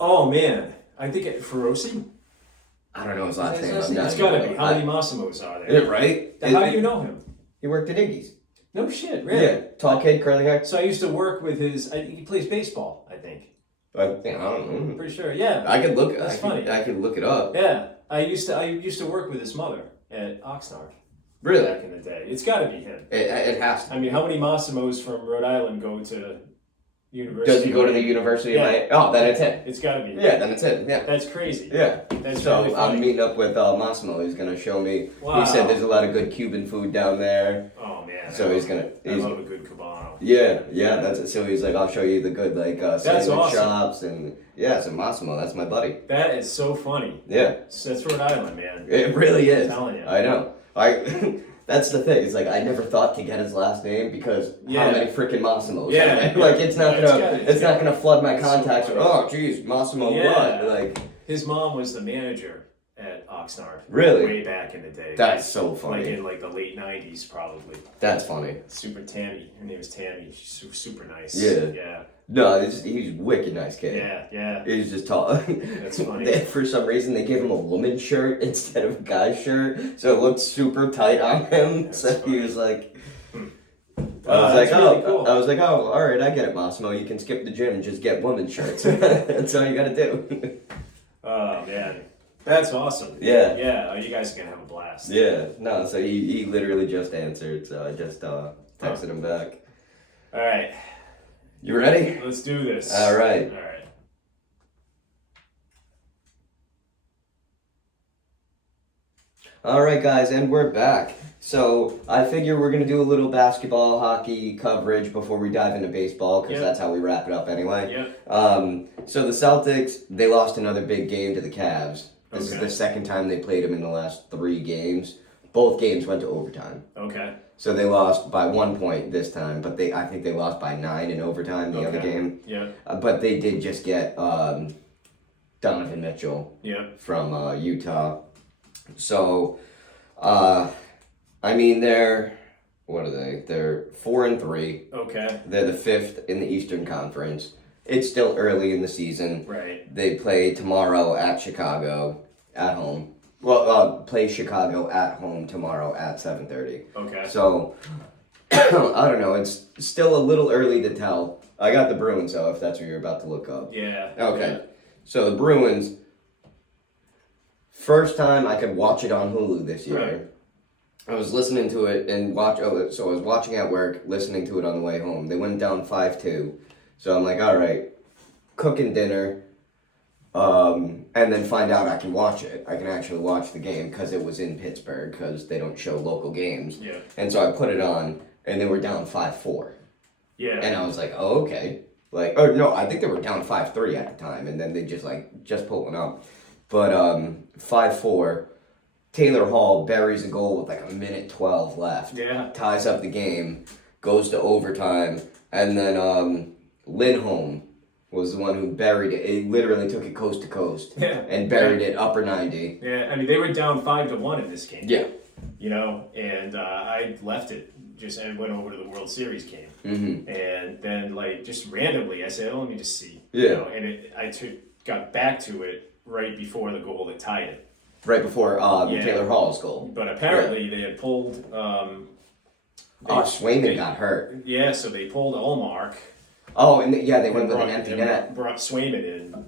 Oh man, I think Feroci. I don't know his last name. It's gotta be. How many Massimos are there? Right? How do you know him? He worked at Iggy's. No shit, really. Yeah, tall kid, curly hair. So I used to work with his. He plays baseball, I think. I don't know. I'm pretty sure. Yeah. I could look. That's funny. I could look it up. Yeah. I used to work with his mother at Oxnard Really? back in the day. It's got to be him. It has to. I mean, how many Massimos from Rhode Island go to university? Does he go to the University of Miami? Oh, then it's it. It's got to be. Yeah, then it's it. Yeah. That's crazy. Yeah. That's So really I'm funny. meeting up with Massimo. He's gonna show me. Wow. He said there's a lot of good Cuban food down there. Oh man. So he's gonna. I love a good cabano. Yeah, that's it. So he's like, I'll show you the good sandwich awesome. shops and so Massimo, that's my buddy. That is so funny. Yeah, That's Rhode Island, man. it really is. I'm telling you. I know. That's the thing. It's like I never thought to get his last name because Yeah. how many freaking Massimos? Yeah. are there? Like it's not Yeah, gonna gonna flood my It's so contacts. funny. Oh, geez, Massimo Yeah. what? Like His mom was the manager at Oxnard. Really? Way back in the day. that's so like funny. in the late '90s, probably. That's funny. Super Tammy. Her name is Tammy. She's super nice. Yeah. Yeah. No, he's a wicked nice kid. Yeah. He's just tall. That's funny. For some reason, they gave him a woman's shirt instead of a guy's shirt, so it looked super tight on him. That's So funny. he was like, I That's really cool. was like, oh, all right, I get it, Massimo. You can skip the gym and just get women's shirts. That's all you gotta do. Oh man, that's awesome. Yeah. Yeah. Oh, you guys are gonna have a blast. Yeah. No. So he literally just answered. So I just texted him back. All right. You ready? Let's do this. All right. All right. All right, guys, and we're back. So I figure we're gonna do a little basketball, hockey coverage before we dive into baseball, because Yep. that's how we wrap it up anyway. Yep. So the Celtics, they lost another big game to the Cavs. This is Okay. the second time they played them in the last 3 games. Both games went to overtime. Okay. So they lost by 1 point this time, but I think they lost by 9 in overtime the other game. Yeah. But they did just get Donovan Mitchell from Utah. So, I mean, what are they? They're 4-3. Okay. They're the 5th in the Eastern Conference. It's still early in the season. Right. They play tomorrow at Chicago at home. Well, play Chicago at home tomorrow at 7:30. Okay. So, I don't know. It's still a little early to tell. I got the Bruins, though, if that's what you're about to look up. Yeah. Okay. Yeah. So, the Bruins, first time I could watch it on Hulu this year. Right. I was listening to it and so I was watching at work, listening to it on the way home. They went down 5-2. So I'm like, all right, cooking dinner, and then find out I can watch it. I can actually watch the game because it was in Pittsburgh because they don't show local games. Yeah. And so I put it on, and they were down 5-4. Yeah. And I was like, oh, okay. Or no, I think they were down 5-3 at the time, and then they just pulling up. But 5-4. Taylor Hall buries a goal with like 1:12 left. Yeah. Ties up the game, goes to overtime, and then Lindholm was the one who buried it. It literally took it coast to coast. Yeah. And buried it upper 90. Yeah. I mean, they were down 5-1 in this game. Yeah. You know, and I left it and went over to the World Series game. Mm-hmm. And then, like, just randomly, I said, oh, let me just see. Yeah. You know, and I got back to it right before the goal that tied it. Right before Taylor Hall's goal. But apparently they had pulled. Swayman got hurt. Yeah, so they pulled Allmark. Oh, and they went with an empty and net. Brought Swayman in,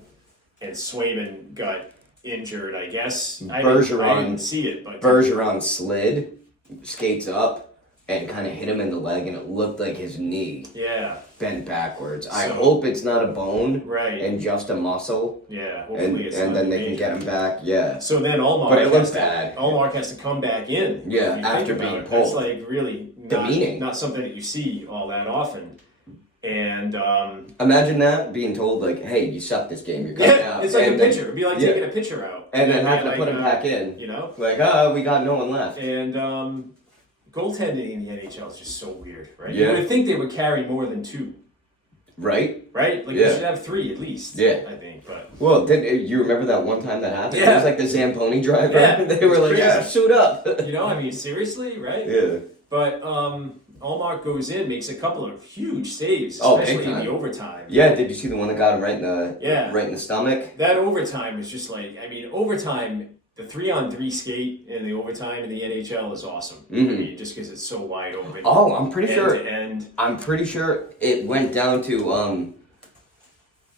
and Swayman got injured, I guess. I didn't see it, but Bergeron slid, skates up, and kind of hit him in the leg, and it looked like his knee bent backwards. I hope it's not a bone, right, and just a muscle. Yeah, hopefully it's and not then they can get him back. Yeah. So then Allmark has to come back in. Yeah, after being pulled. That's like really not something that you see all that often. And imagine that being told like, "Hey, you suck this game. You're going out." It's like a pitcher. It'd be like taking a pitcher out, and then having to put him back in. You know, like, we got no one left. And goaltending in the NHL is just so weird, right? Yeah. You would think they would carry more than 2. Right? Like you should have 3 at least. Yeah. I think, but you remember that one time that happened? Yeah. It was like the Zamponi driver. Yeah. They were like, crazy. Suit up. You know, I mean, seriously, right? Yeah. But Allmark goes in, makes a couple of huge saves, big especially in time. the overtime. Yeah, did you see the one that got him right in the stomach? That overtime is just like, I mean, overtime, the 3-on-3 skate in the overtime in the NHL is awesome. Mm-hmm. I mean, just because it's so wide open. Oh, I'm pretty sure. And I'm pretty sure it went down to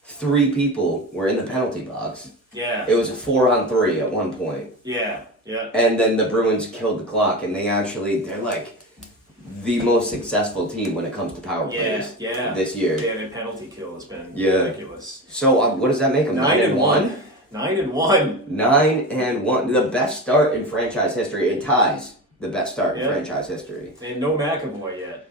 3 people were in the penalty box. Yeah. It was a 4-on-3 at one point. Yeah. Yeah. And then the Bruins killed the clock, and they're like the most successful team when it comes to power plays this year. Yeah, their penalty kill has been Yeah. ridiculous. So what does that make them? 9-1. 9-1. 9-1. The best start in franchise history. It ties the best start in Yeah. franchise history. And no McAvoy yet,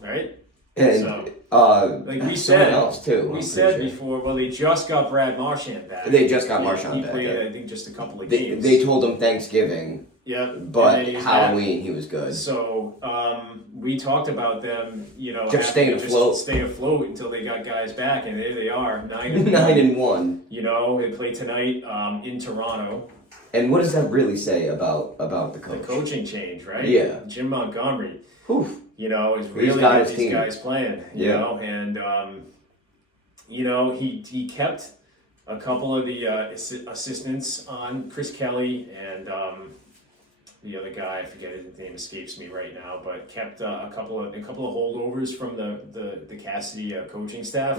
right? And like we someone said, else too. We said before. Well, they just got Brad Marchand back. They just got Marchand he back. played, Yeah. I think, just a couple of games. They told him Thanksgiving. Yeah, But Halloween, he was good. So we talked about them, you know, Just stay afloat until they got guys back, and there they are, 9-1. 9-1. You know, they play tonight in Toronto. And what does that really say about the coach? The coaching change, right? Yeah. Jim Montgomery. Whew. You know, is He's really got get his these team. guys playing. You know, and you know, he kept a couple of the assistants on, Chris Kelly and the other guy, I forget his name, escapes me right now, but kept a couple of holdovers from the Cassidy coaching staff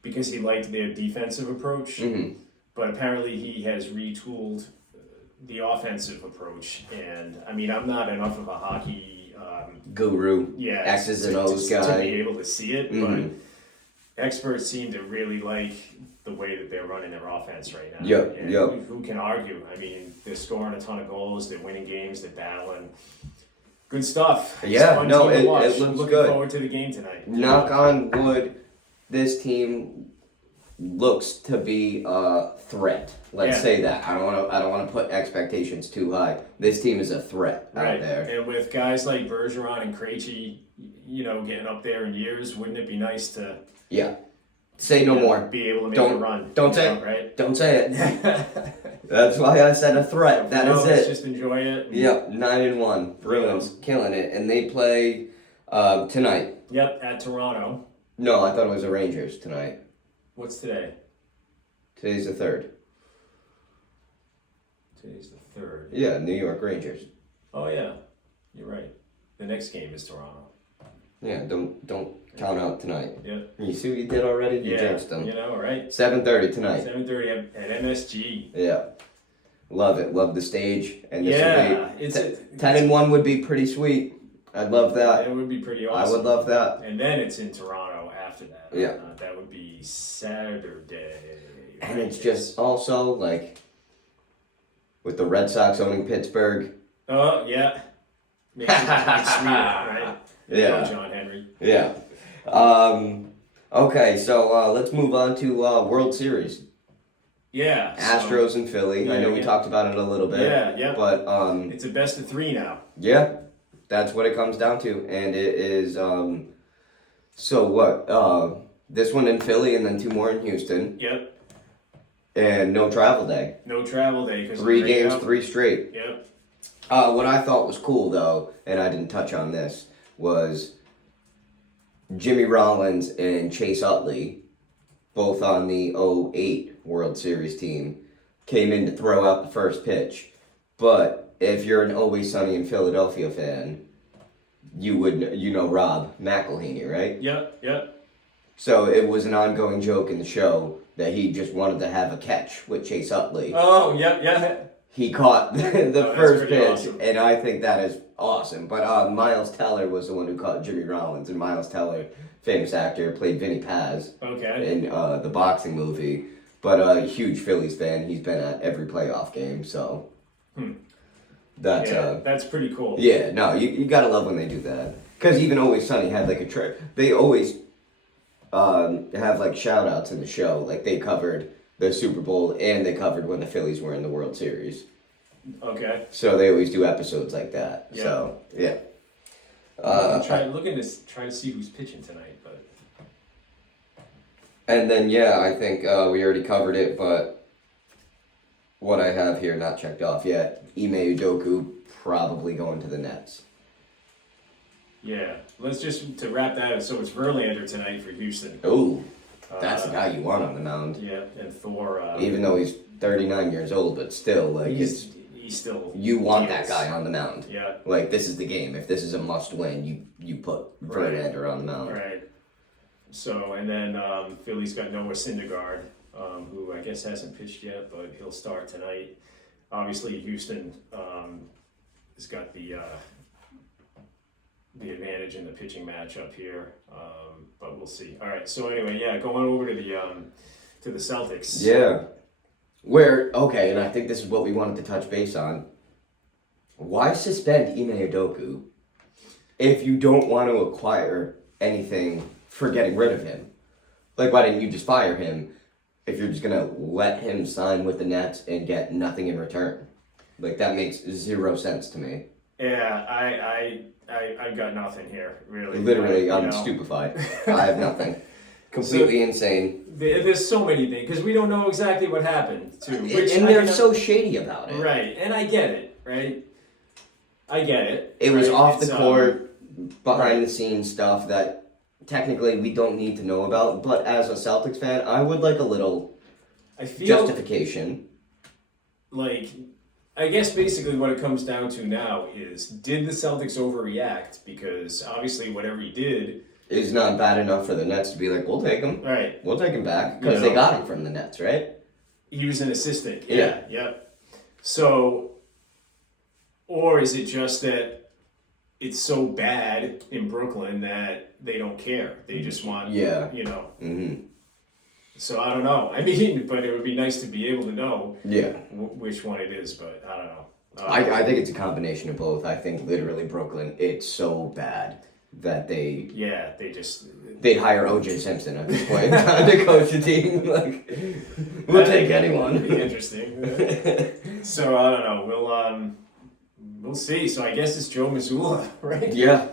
because he liked their defensive approach. Mm-hmm. But apparently he has retooled the offensive approach, and I mean, I'm not enough of a hockey guru, X's and O's guy to be able to see it, but experts seem to really like the way that they're running their offense right now. Who can argue? I mean, they're scoring a ton of goals, they're winning games, they're battling. Good stuff. Yeah, no, it looks Looking good. forward to the game tonight. Knock on wood, this team looks to be a threat. Let's Yeah. say that. I don't want to put expectations too high. This team is a threat out Right. there. And with guys like Bergeron and Krejci, getting up there in years, wouldn't it be nice to Yeah. Say no more. be able to make Don't- a run? don't say it. Right? Don't say it. That's why I said a threat. That is Let's it. just enjoy it. Yep, 9-1. Bruins killing it, and they play tonight. Yep, at Toronto. No, I thought it was the Rangers tonight. What's today? Today's the 3rd. Today's the 3rd. Yeah, New York Rangers. Oh, yeah. You're right. The next game is Toronto. Yeah, don't count out tonight. Yeah. You see what you did already? You Yeah. jinxed them. Right? 7:30 tonight. 7:30 at MSG. Yeah. Love it. Love the stage. And this Yeah. would be 10-1 would be pretty sweet. I'd love that. It would be pretty I awesome. would love that. And then it's in Toronto after that. Yeah. That would be Saturday. And it's just also like with the Red Sox owning Pittsburgh. Oh, yeah. Makes it sweeter, right? Yeah. Go, John Henry. Yeah. Okay, so let's move on to World Series. Yeah. Astros and Philly. I know we talked about it a little bit. Yeah. But It's a best of 3 now. yeah, that's what it comes down to. And it is so what? This one in Philly and then 2 more in Houston. Yep. And no travel day. No travel day. 3 games, 3 straight. Yep. What I thought was cool though, and I didn't touch on this, was Jimmy Rollins and Chase Utley, both on the '08 World Series team, came in to throw out the first pitch. But if you're an Always Sunny in Philadelphia fan, you know Rob McElhaney, right? Yep. So it was an ongoing joke in the show that he just wanted to have a catch with Chase Utley. Oh, yeah. He caught the that's first pretty pitch, awesome. and I think that is awesome. But Miles Teller was the one who caught Jimmy Rollins, and Miles Teller, famous actor, played Vinny Paz Okay. in the boxing movie. But a huge Phillies fan. He's been at every playoff game, so that's That's pretty cool. yeah. No, you gotta love when they do that. Because even Always Sunny had like a trip. They always have like shout outs in the show. Like they covered the Super Bowl and they covered when the Phillies were in the World Series. Okay. So they always do episodes like that. Yeah. So yeah. I'm trying to see who's pitching tonight, but And then yeah, I think we already covered it, but what I have here not checked off yet, Ime Udoka probably going to the Nets. yeah. Let's just to wrap that up. So it's Verlander tonight for Houston. Oh, that's the guy you want on the mound. Yeah, and Thor. Even though he's 39 years old, but still, like he's still. you want that is. guy on the mound. Yeah. Like this is the game. If this is a must win, you put Verlander on the mound. Right. So and then Philly's got Noah Syndergaard, who I guess hasn't pitched yet, but he'll start tonight. Obviously, Houston has got the advantage in the pitching matchup here, but we'll see. All right. So anyway, yeah, going over to the Celtics. Yeah. Okay, and I think this is what we wanted to touch base on. Why suspend Ime Udoka if you don't want to acquire anything for getting rid of him? Like, why didn't you just fire him if you're just gonna let him sign with the Nets and get nothing in return? Like, that makes 0 sense to me. Yeah, I got nothing here really. Literally, I'm You know. stupefied. I have nothing. Completely insane. There's so many things because we don't know exactly what happened too. And they're so shady about it. Right, and I get it. Right, I get it. It was right? off It's, the court, behind the scenes stuff that technically we don't need to know about. But as a Celtics fan, I would like a little I feel justification. like I guess basically what it comes down to now is did the Celtics overreact because obviously whatever he did. Is not bad enough for the Nets to be like, we'll take him. Right. We'll take him back. Because You they know. got him from the Nets, right? He was an assistant. Yeah. Yep. So, or is it just that it's so bad in Brooklyn that they don't care? They just want, Yeah. Mm-hmm. So I don't know. I mean, but it would be nice to be able to know Yeah. which one it is, but I don't know. I think it's a combination of both. I think literally Brooklyn, it's so bad. that they Yeah, they just. they'd hire O.J. Simpson at this point to coach the team. Like, we'll take anyone. That'd be interesting. So I don't know. We'll see. So I guess it's Joe Mazzulla, right? Yeah.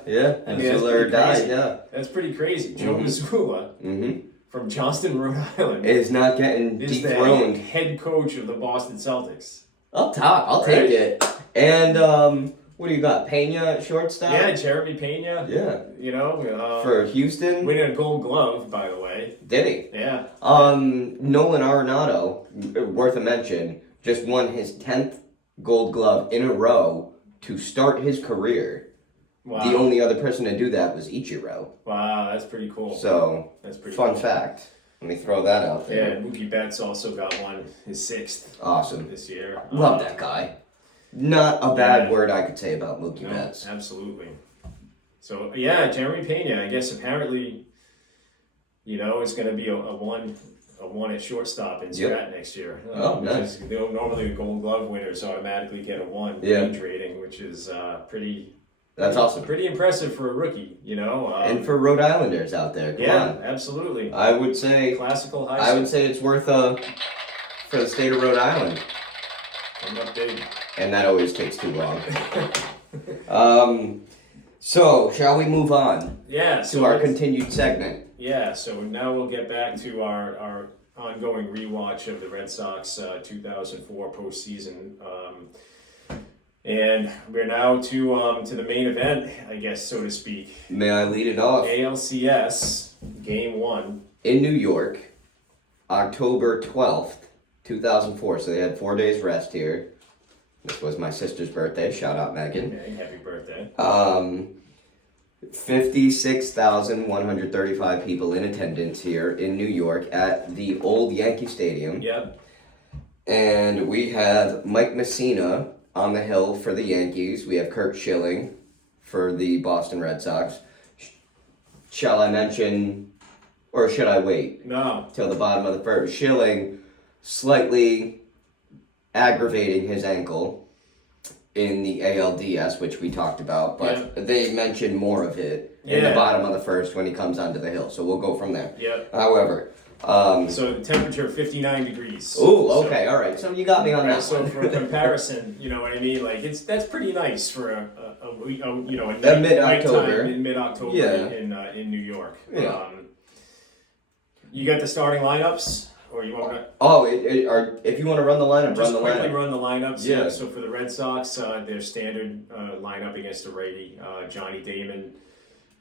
I mean, that's Mazzulla or pretty die. crazy. Yeah. That's pretty crazy. Joe Mazzulla from Johnston, Rhode Island, Is not getting is the dethroned. head coach of the Boston Celtics. I'll take it. And what do you got? Pena at shortstop. Yeah, Jeremy Pena. Yeah. You know, For Houston, winning a Gold Glove, by the way. did he? Yeah. Nolan Arenado, worth a mention, just won his 10th Gold Glove in a row to start his career. Wow. The only other person to do that was Ichiro. Wow, that's pretty cool. So, That's pretty fun cool. fact. Let me throw that out Yeah, there. and Mookie Betts also got one, his 6th Awesome. this year. Love that guy. Not a bad Yeah. word I could say about Mookie No, Betts. absolutely. So yeah, Jeremy Pena. I guess apparently, it's going to be a one at shortstop in Yep. Strat next year. Oh, which nice. is- normally the Gold Glove winners automatically get a 1 Yeah. range rating, which is pretty. That's awesome. Pretty impressive for a rookie, And for Rhode Islanders out there, come yeah, on. absolutely. I would say Classical high I school. would say it's worth for the state of Rhode Island. Coming up big. And that always takes too long. So shall we move on Yeah. to So our let's- continued segment? Yeah, so now we'll get back to our ongoing rewatch of the Red Sox 2004 postseason. And we're now to the main event, I guess, so to speak. May I lead it off? ALCS Game 1. In New York, October 12th, 2004. So they had 4 days rest here. This was my sister's birthday. Shout out Megan. Okay, happy birthday. 56,135 people in attendance here in New York at the old Yankee Stadium. Yep. And we have Mike Messina on the hill for the Yankees. We have Kurt Schilling for the Boston Red Sox. Shall I mention, or should I wait No. till the bottom of the first? Schilling slightly aggravating his ankle in the ALDS, which we talked about, but they mentioned more of it in the Yeah. bottom of the first when he comes onto the hill. So we'll go from there. Yep. However, So the temperature 59 degrees. oh, okay, all right. So you got me on Right, that so one. for comparison, you know what I mean? Like that's pretty nice for a mid-October. nighttime in mid-October Yeah. in New York. Yeah. You got the starting lineups, or you want to? Oh, if you want to run the lineup, Just run the quickly lineup. run the lineups. Yeah. So for the Red Sox, their standard lineup against the righty: Johnny Damon,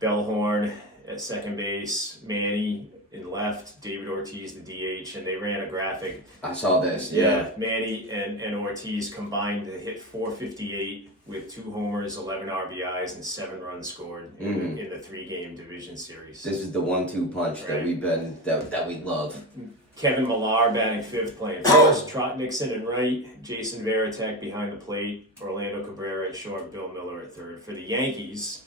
Bellhorn at second base, Manny in left, David Ortiz the DH, and they ran a graphic. I saw this. Yeah. Manny and Ortiz combined to hit 458 with 2 homers, 11 RBIs, and 7 runs scored in the 3-game division series. This is the 1-2 punch that Right. we've been that we love. Kevin Millar batting 5th, playing first. Trot Nixon in right. Jason Varitek behind the plate. Orlando Cabrera at short. Bill Miller at third. For the Yankees,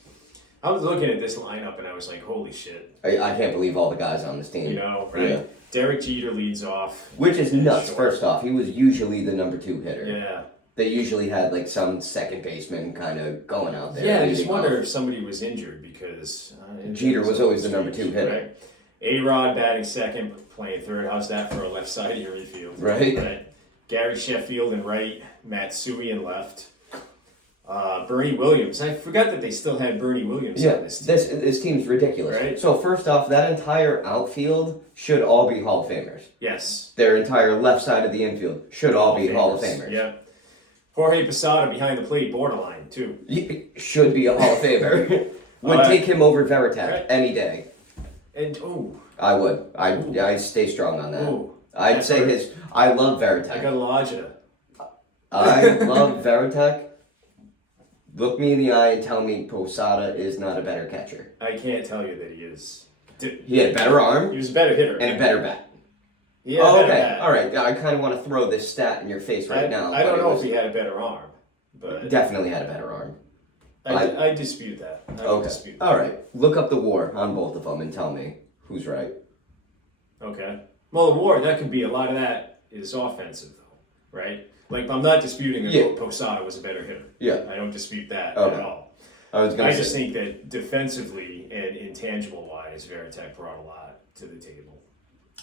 I was looking at this lineup and I was like, holy shit. I can't believe all the guys on this team. You know, right? Yeah. Derek Jeter leads off. Which is nuts. Sure. First off, he was usually the number 2 hitter. Yeah. They usually had like some second baseman kind of going out there. Yeah, I just leading wonder off. if somebody was injured because Jeter was always the number 2 strange, hitter. Right? A-Rod batting second, playing third. How's that for a left side of your infield? Right. Gary Sheffield in right, Matt Suey in left. Bernie Williams. I forgot that they still had Bernie Williams Yeah, on this team. this team's ridiculous. Right. So first off, that entire outfield should all be Hall of Famers. Yes. Their entire left side of the infield should all be Hall of Famers. Yep. Jorge Posada behind the plate, borderline too. Should be a Hall of Famer. Would take him over Veritek any day. And I would. I'd stay strong on that. ooh, I'd say hurts. I love I Veritek. got Elijah. I love Veritek. Look me in the eye and tell me Posada is not a better catcher. I can't tell you that he is. He had a better arm He was a better hitter. and a better bat. Yeah. Oh, okay. All right. I kind of want to throw this stat in your face right now. I don't but know it was- if he had a better arm, but Definitely had a better arm. I dispute that. I Okay. dispute that. All right. Look up the WAR on both of them and tell me who's right. Okay. Well, the WAR, that could be a lot of that is offensive, though, right? Like, I'm not disputing that Yeah. Posada was a better hitter. Yeah. I don't dispute that Okay. at all. I was gonna I say. just think that defensively and intangible wise, Varitek brought a lot to the table.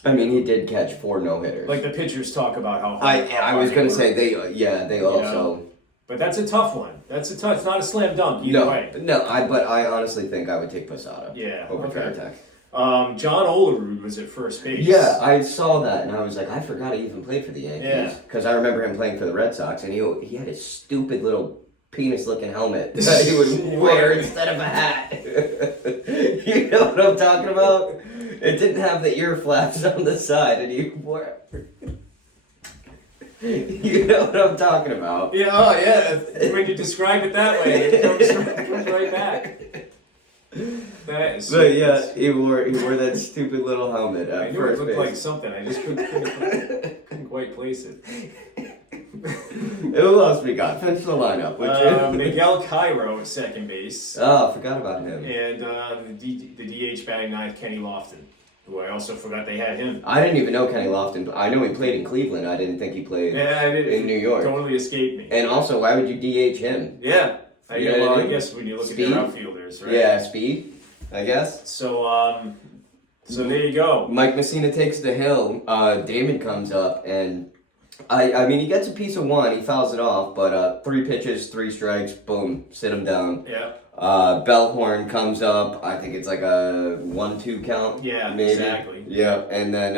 I mean, he did catch 4 no-hitters. Like the pitchers talk about how I hard was they gonna work. say they also. But that's a tough one. It's not a slam dunk either way. But I honestly think I would take Posada. Yeah, Over okay. Varitek. John Olerud was at first base. Yeah, I saw that and I was like, I forgot he even played for the Yankees. Yeah. Because I remember him playing for the Red Sox, and he had his stupid little penis-looking helmet that he would wear instead of a hat. You know what I'm talking about? It didn't have the ear flaps on the side, and he wore. You know what I'm talking about? Yeah, oh yeah. When you describe it that way, it comes right back. That is. But yeah, he wore that stupid little helmet I at knew it first looked base. like something. I just couldn't quite place it. Who else we got? Finish the lineup, would you? Miguel Cairo at second base, Oh, I forgot about him. and the DH batting ninth, Kenny Lofton, who I also forgot they had him. I didn't even know Kenny Lofton. But I know he played in Cleveland. I didn't think he played Yeah, in New York. Totally escaped me. And also, why would you DH him? Yeah, You know what I I mean? guess when you look Speed? at their outfielders, right? Yeah, speed, I guess. So there you go. Mike Messina takes the hill. Damon comes up, and I mean, he gets a piece of one. He fouls it off, but 3 pitches, 3 strikes, boom, sit him down. Yeah. Bellhorn comes up. I think it's like a 1-2 count. Yeah, maybe. exactly. Yeah, and then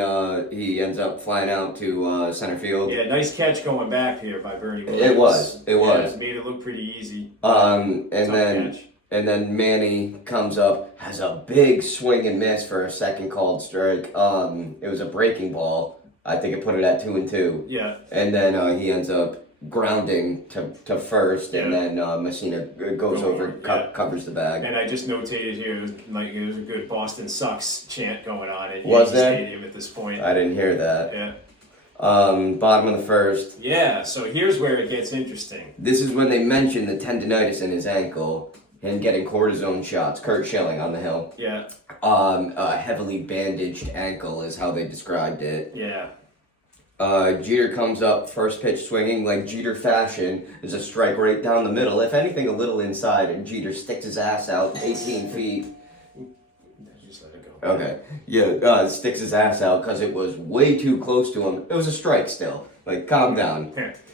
he ends up flying out to center field. Yeah, nice catch going back here by Bernie Williams. It was. Yeah, made it look pretty easy. And Tough then. catch. And then Manny comes up, has a big swing and miss for a second called strike. It was a breaking ball. I think it put it at 2-2. Yeah. And then he ends up grounding to first, and then Messina goes over, covers the bag. And I just notated here, it was a good Boston sucks chant going on at Was Yankee there? Stadium at this point. I didn't hear that. Yeah. Bottom of the first. Yeah, so here's where it gets interesting. This is when they mention the tendonitis in his ankle. Him getting cortisone shots. Kurt Schilling on the hill. Yeah. A heavily bandaged ankle is how they described it. Yeah. Jeter comes up, first pitch swinging like Jeter fashion. There's a strike right down the middle. If anything, a little inside, and Jeter sticks his ass out 18 feet. Just let it go. Okay. Yeah, sticks his ass out because it was way too close to him. It was a strike still. Like, calm down.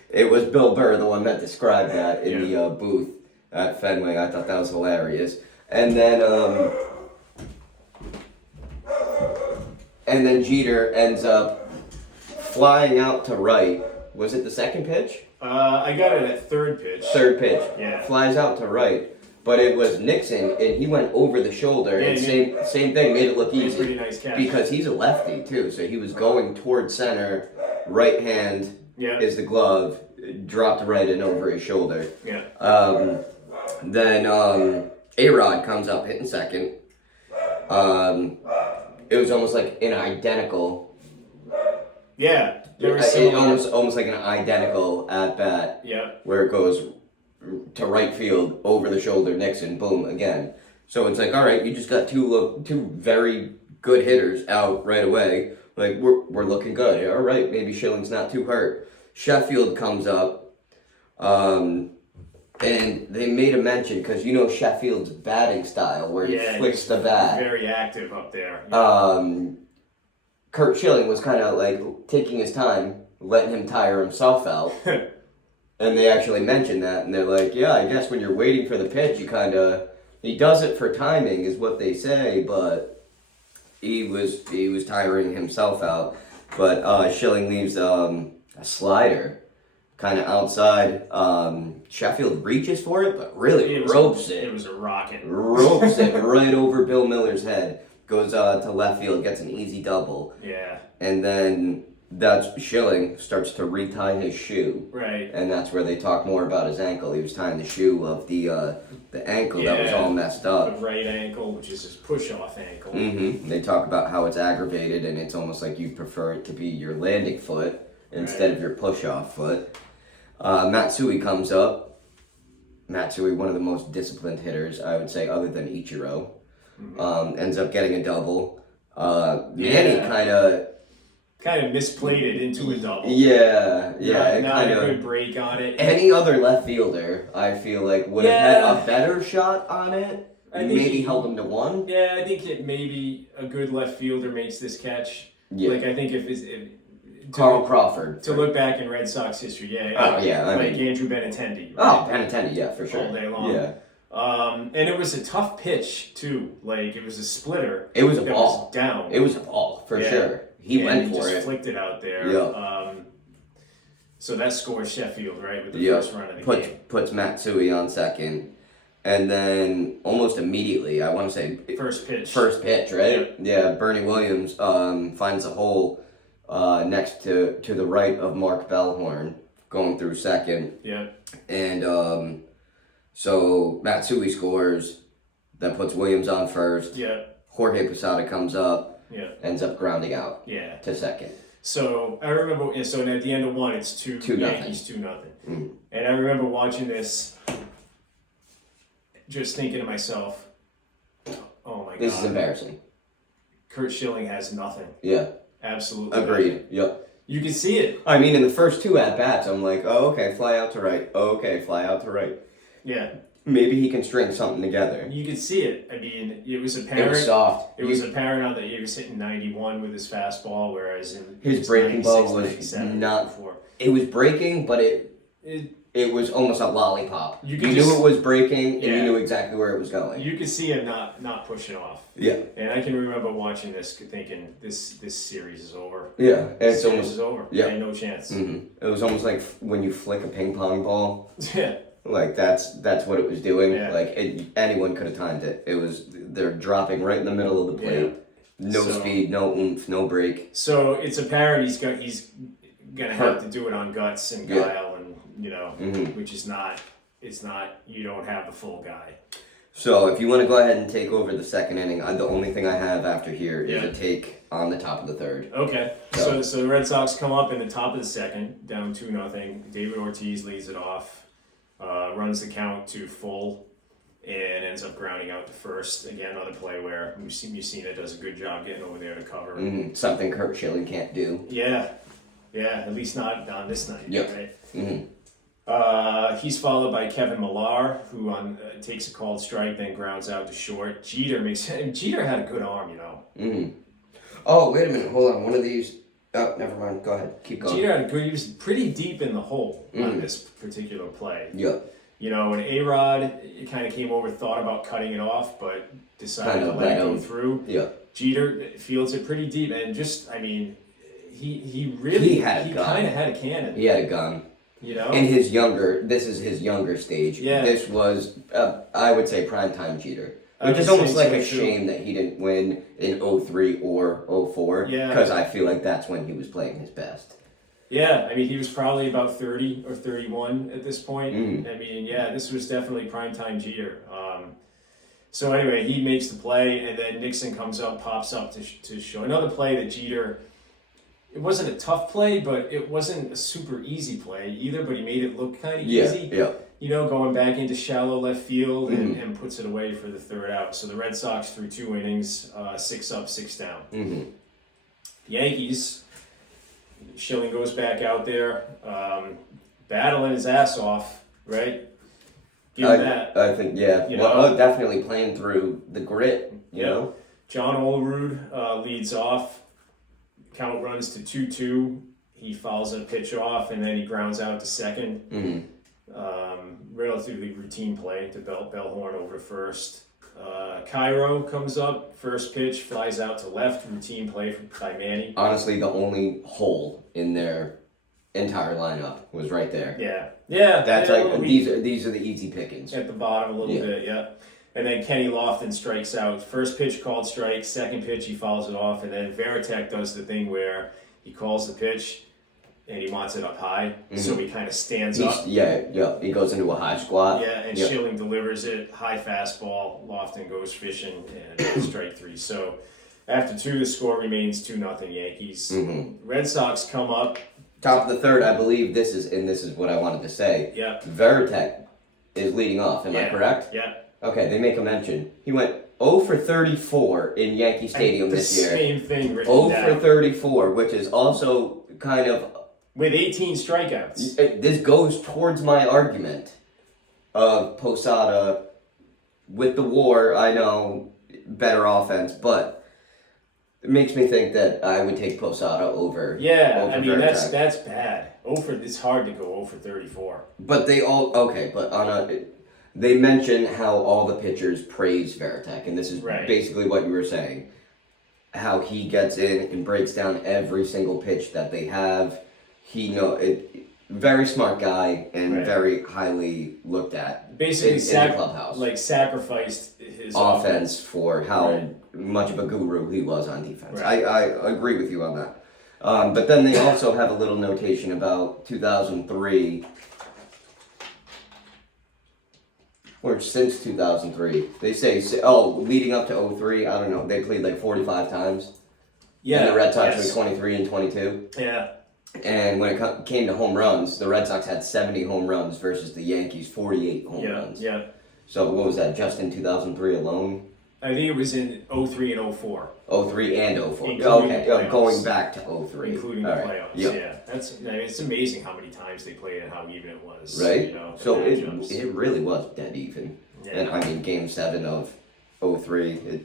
It was Bill Burr, the one that described that in the booth at Fenway. I thought that was hilarious. And then Jeter ends up flying out to right. Was it the second pitch? I got it at third pitch. Third pitch. Yeah. Flies out to right. But it was Nixon, and he went over the shoulder, and same thing, made it look Made a easy. pretty nice catch. Because he's a lefty, too, so he was going towards center, right hand is the glove, dropped right in over his shoulder. Yeah. Then A-Rod comes up hitting second. It was almost like an identical. Yeah. There was similar. Almost like an identical at bat. Yeah. Where it goes to right field over the shoulder, Nixon, boom again. So it's like, all right, you just got two very good hitters out right away. Like we're looking good. All right, maybe Schilling's not too hurt. Sheffield comes up, and they made a mention because you know Sheffield's batting style where he flicks the bat. Very active up there. Yeah. Kurt Schilling was kind of like taking his time, letting him tire himself out. And they actually mentioned that, and they're like, yeah, I guess when you're waiting for the pitch, he does it for timing, is what they say, but he was tiring himself out. But Schilling leaves a slider kind of outside. Sheffield reaches for it, but really ropes it. It was a rocket. Ropes it right over Bill Miller's head. Goes to left field, gets an easy double. Yeah. And then that's Schilling starts to retie his shoe. Right. And that's where they talk more about his ankle. He was tying the shoe of the ankle that was all messed up. The right ankle, which is his push-off ankle. Mm-hmm. They talk about how it's aggravated, and it's almost like you prefer it to be your landing foot instead of your push-off foot. Matsui comes up. Matsui, one of the most disciplined hitters, I would say, other than Ichiro. Ends up getting a double. Manny kind of kind of misplayed it into a double. Yeah, Not kind a of. good break on it. Any other left fielder, I feel like, would have had a better shot on it. I think Maybe held him to one. Yeah, I think it maybe a good left fielder makes this catch. Yeah. Like I think if Carl Crawford. to look back in Red Sox history, like Andrew Benintendi. Oh, Benintendi, yeah, for sure. All day long. Yeah. And it was a tough pitch too. Like it was a splitter. It was a that ball. Was down. It was a ball for sure. He went for just it. Flicked it out there. Yeah. So that scores Sheffield right with the first run of the game. Puts Matsui on second, and then almost immediately, I want to say first pitch, right? Yeah. Bernie Williams finds a hole next to the right of Mark Bellhorn going through second. Yeah. And so Matsui scores, that puts Williams on first. Yeah. Jorge Posada comes up. Yeah. Ends up grounding out. Yeah. To second. So I remember. So at the end of one, it's 2-0 Yankees, 2-0. And I remember watching this, just thinking to myself, "Oh my god, this is embarrassing." Curt Schilling has nothing. Yeah. Absolutely. Agreed. Nothing. Yep. You can see it. I mean, in the first two at bats, I'm like, oh, okay, fly out to right. Oh, okay, fly out to right. Yeah. Maybe he can string something together. You could see it. I mean, it was apparent. It was soft. It was apparent on that he was hitting 91 with his fastball, whereas in his breaking ball was 97 not. before. It was breaking, but it was almost a lollipop. You just, knew it was breaking, and you knew exactly where it was going. You could see him not pushing off. Yeah. And I can remember watching this, thinking this series is over. Yeah, this series is over. Yeah, ain't no chance. Mm-hmm. It was almost like when you flick a ping pong ball. Yeah. Like that's what it was doing. Yeah. Like anyone could have timed it. It was they're dropping right in the middle of the plate. Yeah. No speed, no oomph, no break. So it's apparent he's gonna have to do it on guts and guile, and which is not. It's not. You don't have the full guy. So if you want to go ahead and take over the second inning, the only thing I have after here is a take on the top of the third. Okay. So the Red Sox come up in the top of the second, down 2-0. David Ortiz leads it off. Runs the count to full and ends up grounding out to first. Again, another play where Mussina does a good job getting over there to cover. Something Curt Schilling can't do. Yeah, at least not on this night. Yep. Right? He's followed by Kevin Millar, who takes a called strike, then grounds out to short. Jeter had a good arm, Oh, wait a minute. Hold on. One of these... Oh, never mind. Go ahead. Keep going. Jeter had a good... He was pretty deep in the hole on this particular play. Yeah. And A-Rod kind of came over, thought about cutting it off, but decided to let it go through. Yeah. Jeter fields it pretty deep, and he really kind of had a cannon. He had a gun. In this is his younger stage. Yeah. This was, I would say, primetime Jeter. Which is almost like a shame that he didn't win in 03 or 04. Yeah. Because I feel like that's when he was playing his best. Yeah, I mean, he was probably about 30 or 31 at this point. I mean, this was definitely primetime Jeter. So anyway, he makes the play, and then Nixon comes up, pops up to show another play that Jeter... It wasn't a tough play, but it wasn't a super easy play either, but he made it look kind of easy. Yeah. Going back into shallow left field and puts it away for the third out. So the Red Sox through 2 innings, 6 up, 6 down. The Yankees, Schilling goes back out there, battling his ass off, right? Give him that. I think, definitely playing through the grit, you know? John Olerud leads off. Count runs to 2-2. He fouls a pitch off, and then he grounds out to second. Relatively routine play to Bellhorn over to first. Cairo comes up, first pitch, flies out to left, routine play by Manny. Honestly, the only hole in their entire lineup was right there. Yeah. That's these are the easy pickings. At the bottom a little bit, yeah. And then Kenny Lofton strikes out. First pitch called strike, second pitch he fouls it off, and then Varitek does the thing where he calls the pitch and he wants it up high, so he kind of stands up. Yeah. He goes into a high squat. Yeah, and Schilling delivers it, high fastball. Lofton goes fishing, and strike 3. So after 2, the score remains 2-0 Yankees. Red Sox come up. Top of the third, I believe this is what I wanted to say. Yeah. Varitek is leading off. Am I correct? Yeah. Okay, they make a mention. He went 0 for 34 in Yankee Stadium this year. Same thing written 0 down. for 34, which is also kind of... With 18 strikeouts. This goes towards my argument of Posada with the WAR. I know, better offense, but it makes me think that I would take Posada over. Yeah, over I mean, Veritek. that's bad. It's hard to go 0 for 34. But they all... Okay, but on a... They mention how all the pitchers praise Veritek, and this is Right. basically what you were saying. How he gets in and breaks down every single pitch that they have. Very smart guy and Right. very highly looked at Basically, in the clubhouse. sacrificed his Offense for how Right. much of a guru he was on defense. Right. I agree with you on that. But then they also have a little notation about 2003. Or since 2003. They say, leading up to 03, I don't know, they played like 45 times. Yeah, And the Red Sox yes. were 23 and 22. Yeah, And when it came to home runs, the Red Sox had 70 home runs versus the Yankees 48 home runs. yeah. So what was that, just in 2003 alone? I think it was in 03 and 04, 03 and 04. Including Okay, the playoffs. going back to 03. including All the right. playoffs. Yep. Yeah, it's amazing how many times they played and how even it was. Right? You know, the So matchups. it really was dead even. Yeah. And I mean, Game 7 of 03,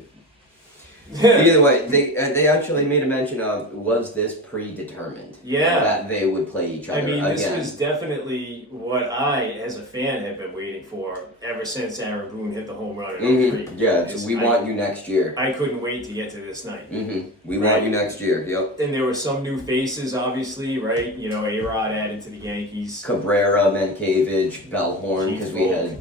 either way, they actually made a mention of, was this predetermined? Yeah. That they would play each other I mean, again. this was definitely what I, as a fan, have been waiting for ever since Aaron Boone hit the home run in 03. Mhm. Yeah, Is we want you next year. I couldn't wait to get to this night. We Right. want you next year. Yep. And there were some new faces, obviously, right? You know, A-Rod added to the Yankees. Cabrera, Mankiewicz, Bellhorn, because we had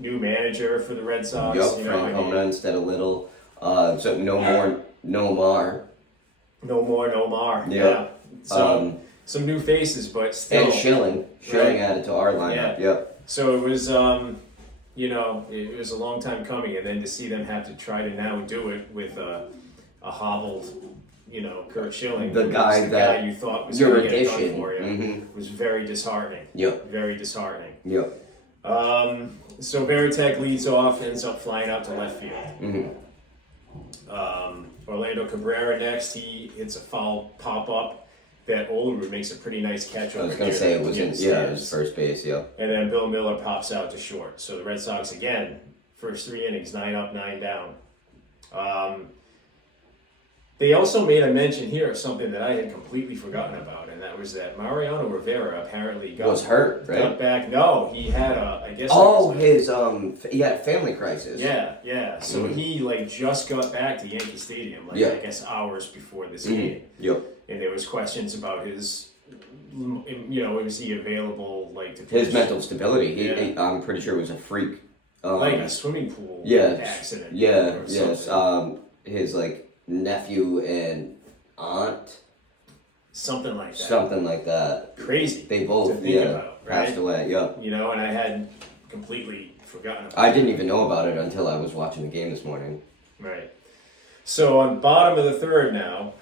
New manager for the Red Sox. Yup, You know, Frank Homra instead of Little. So no more Nomar. No more, no more. Yeah. So some new faces, but still. And Schilling. Schilling added to our lineup. Yeah. Yep. So it was, it was a long time coming, and then to see them have to try to now do it with a hobbled, Kurt Schilling, The who was guy the that guy you thought was your going to get it done addition. for you, Mhm. was very disheartening. Yep. Very disheartening. Yep. So Veritek leads off, ends up flying out to left field. Mhm. Orlando Cabrera next, he hits a foul pop-up that Olerud makes a pretty nice catch I over was gonna near say it the- was near in the it was stands. first base. Yep. And then Bill Miller pops out to short. So the Red Sox again, first 3 innings, 9 up, 9 down. They also made a mention here of something that I had completely forgotten about, and that was that Mariano Rivera apparently Was hurt, right? got back. No, he had I guess. Oh, it was he had a family crisis. yeah. So he just got back to Yankee Stadium, Yeah. I guess hours before this game, Yep. and there was questions about his, was he available to His pitch? mental stability. Yeah. I'm pretty sure it was a freak. Like a swimming pool accident. Yeah. or Yes. something. His nephew and aunt, Something like that. something like that. Crazy. They both to think about, right? passed away. Yep. And I had completely forgotten about I didn't even know about it until I was watching the game this morning. it. Right. So on bottom of the third now,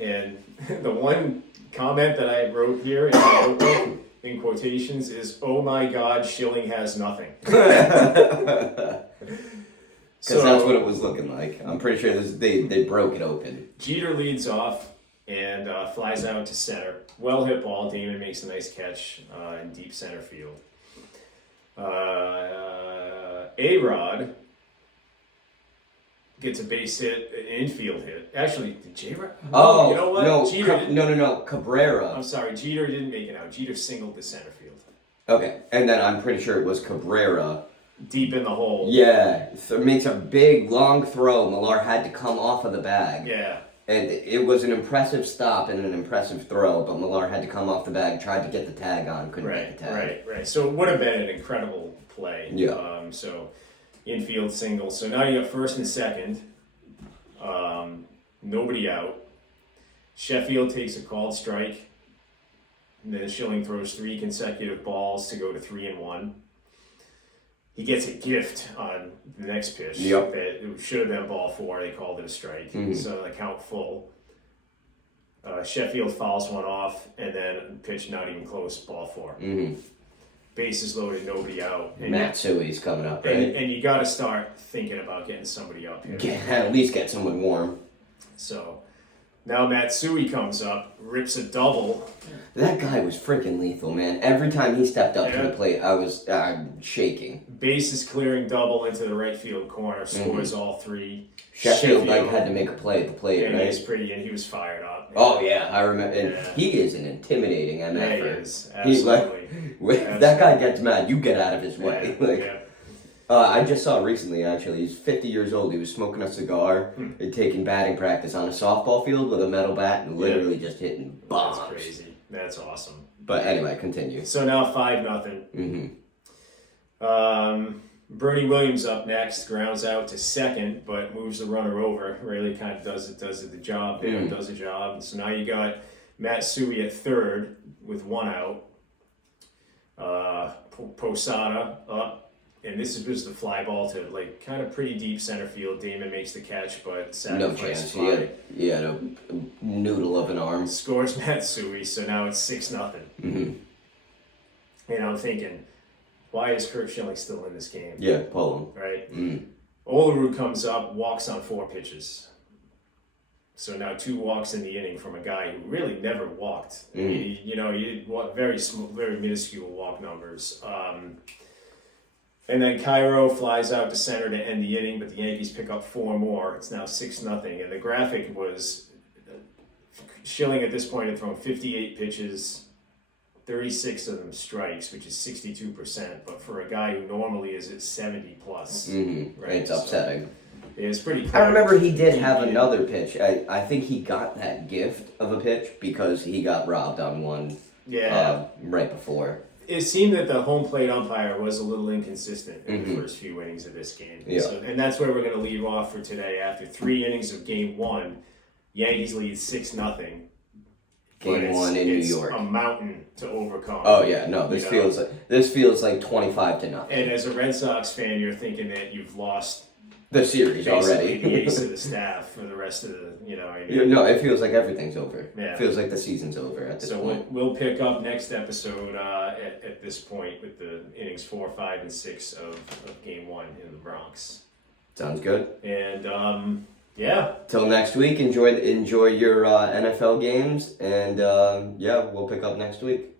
and the one comment that I wrote here in my notebook, in quotations, is, "Oh my God, Schilling has nothing." Because that's what it was looking like. I'm pretty sure they broke it open. Jeter leads off and flies out to center. Well hit ball. Damon makes a nice catch in deep center field. A-Rod gets a base hit, an infield hit. Actually, did J-Rod? Oh, you know what? no, Jeter didn't. no, Cabrera. I'm sorry, Jeter didn't make it out. Jeter singled to center field. Okay, and then I'm pretty sure it was Cabrera. Deep in the hole. Yeah, so it makes a big, long throw. Millar had to come off of the bag. Yeah. And it was an impressive stop and an impressive throw, but Millar had to come off the bag, tried to get the tag on, couldn't get the tag. Right. So it would have been an incredible play. Yeah. So infield single. So now you got first and second. Nobody out. Sheffield takes a called strike. And then Schilling throws 3 consecutive balls to go to 3-1. He gets a gift on the next pitch. Yep. That it should have been ball 4. They called it a strike. Mhm. So the count full. Sheffield fouls one off, and then pitch not even close, ball 4. Mm-hmm. bases loaded, nobody out. And Matsui's coming up, right? and you got to start thinking about getting somebody up here. At least get someone warm. So now Matsui comes up, rips a double. That guy was freaking lethal, man. Every time he stepped up to the plate, I was shaking. Bases clearing double into the right field corner, scores all three. Sheffield had to make a play at the plate, and right? he was fired up. Oh yeah, I remember. And he is an intimidating MF. Yeah, he is. He's like, Absolutely. that guy gets mad, you get out of his way. Yeah. I just saw recently, actually, he's 50 years old. He was smoking a cigar and taking batting practice on a softball field with a metal bat and literally just hitting bombs. That's crazy. That's awesome. But anyway, continue. So now 5-0. Bernie Williams up next, grounds out to second, but moves the runner over. Really kind of does the job. Does the job. And so now you got Matsui at third with one out. Posada up, and this was the fly ball to like kind of pretty deep center field. Damon makes the catch, but No chance. He had a noodle of an arm. Scores Matsui, so now it's 6-0. And I'm thinking, why is Kurt Schilling still in this game? Yeah, pull him. Right? Olerud comes up, walks on 4 pitches. So now 2 walks in the inning from a guy who really never walked. He did very minuscule walk numbers. And then Cairo flies out to center to end the inning, but the Yankees pick up 4 more. It's now 6-0. And the graphic was Schilling at this point had thrown 58 pitches, 36 of them strikes, which is 62%. But for a guy who normally is at 70 plus, right? It's upsetting. It's pretty I remember he did have another pitch. I think he got that gift of a pitch because he got robbed on one right before. It seemed that the home plate umpire was a little inconsistent in the first few innings of this game. Yeah. So, and that's where we're going to leave off for today. After 3 innings of game 1, Yankees lead 6-0. Game 1 in New York. A mountain to overcome. Oh yeah, no, this feels like 25-0. And as a Red Sox fan, you're thinking that you've lost the series already. the ace of the staff for the rest of the, No, it feels like everything's over. Yeah. It feels like the season's over at this point. So we'll pick up next episode at this point with the innings 4, 5, and 6 of game 1 in the Bronx. Sounds good. And yeah. Till next week, enjoy your NFL games, and we'll pick up next week.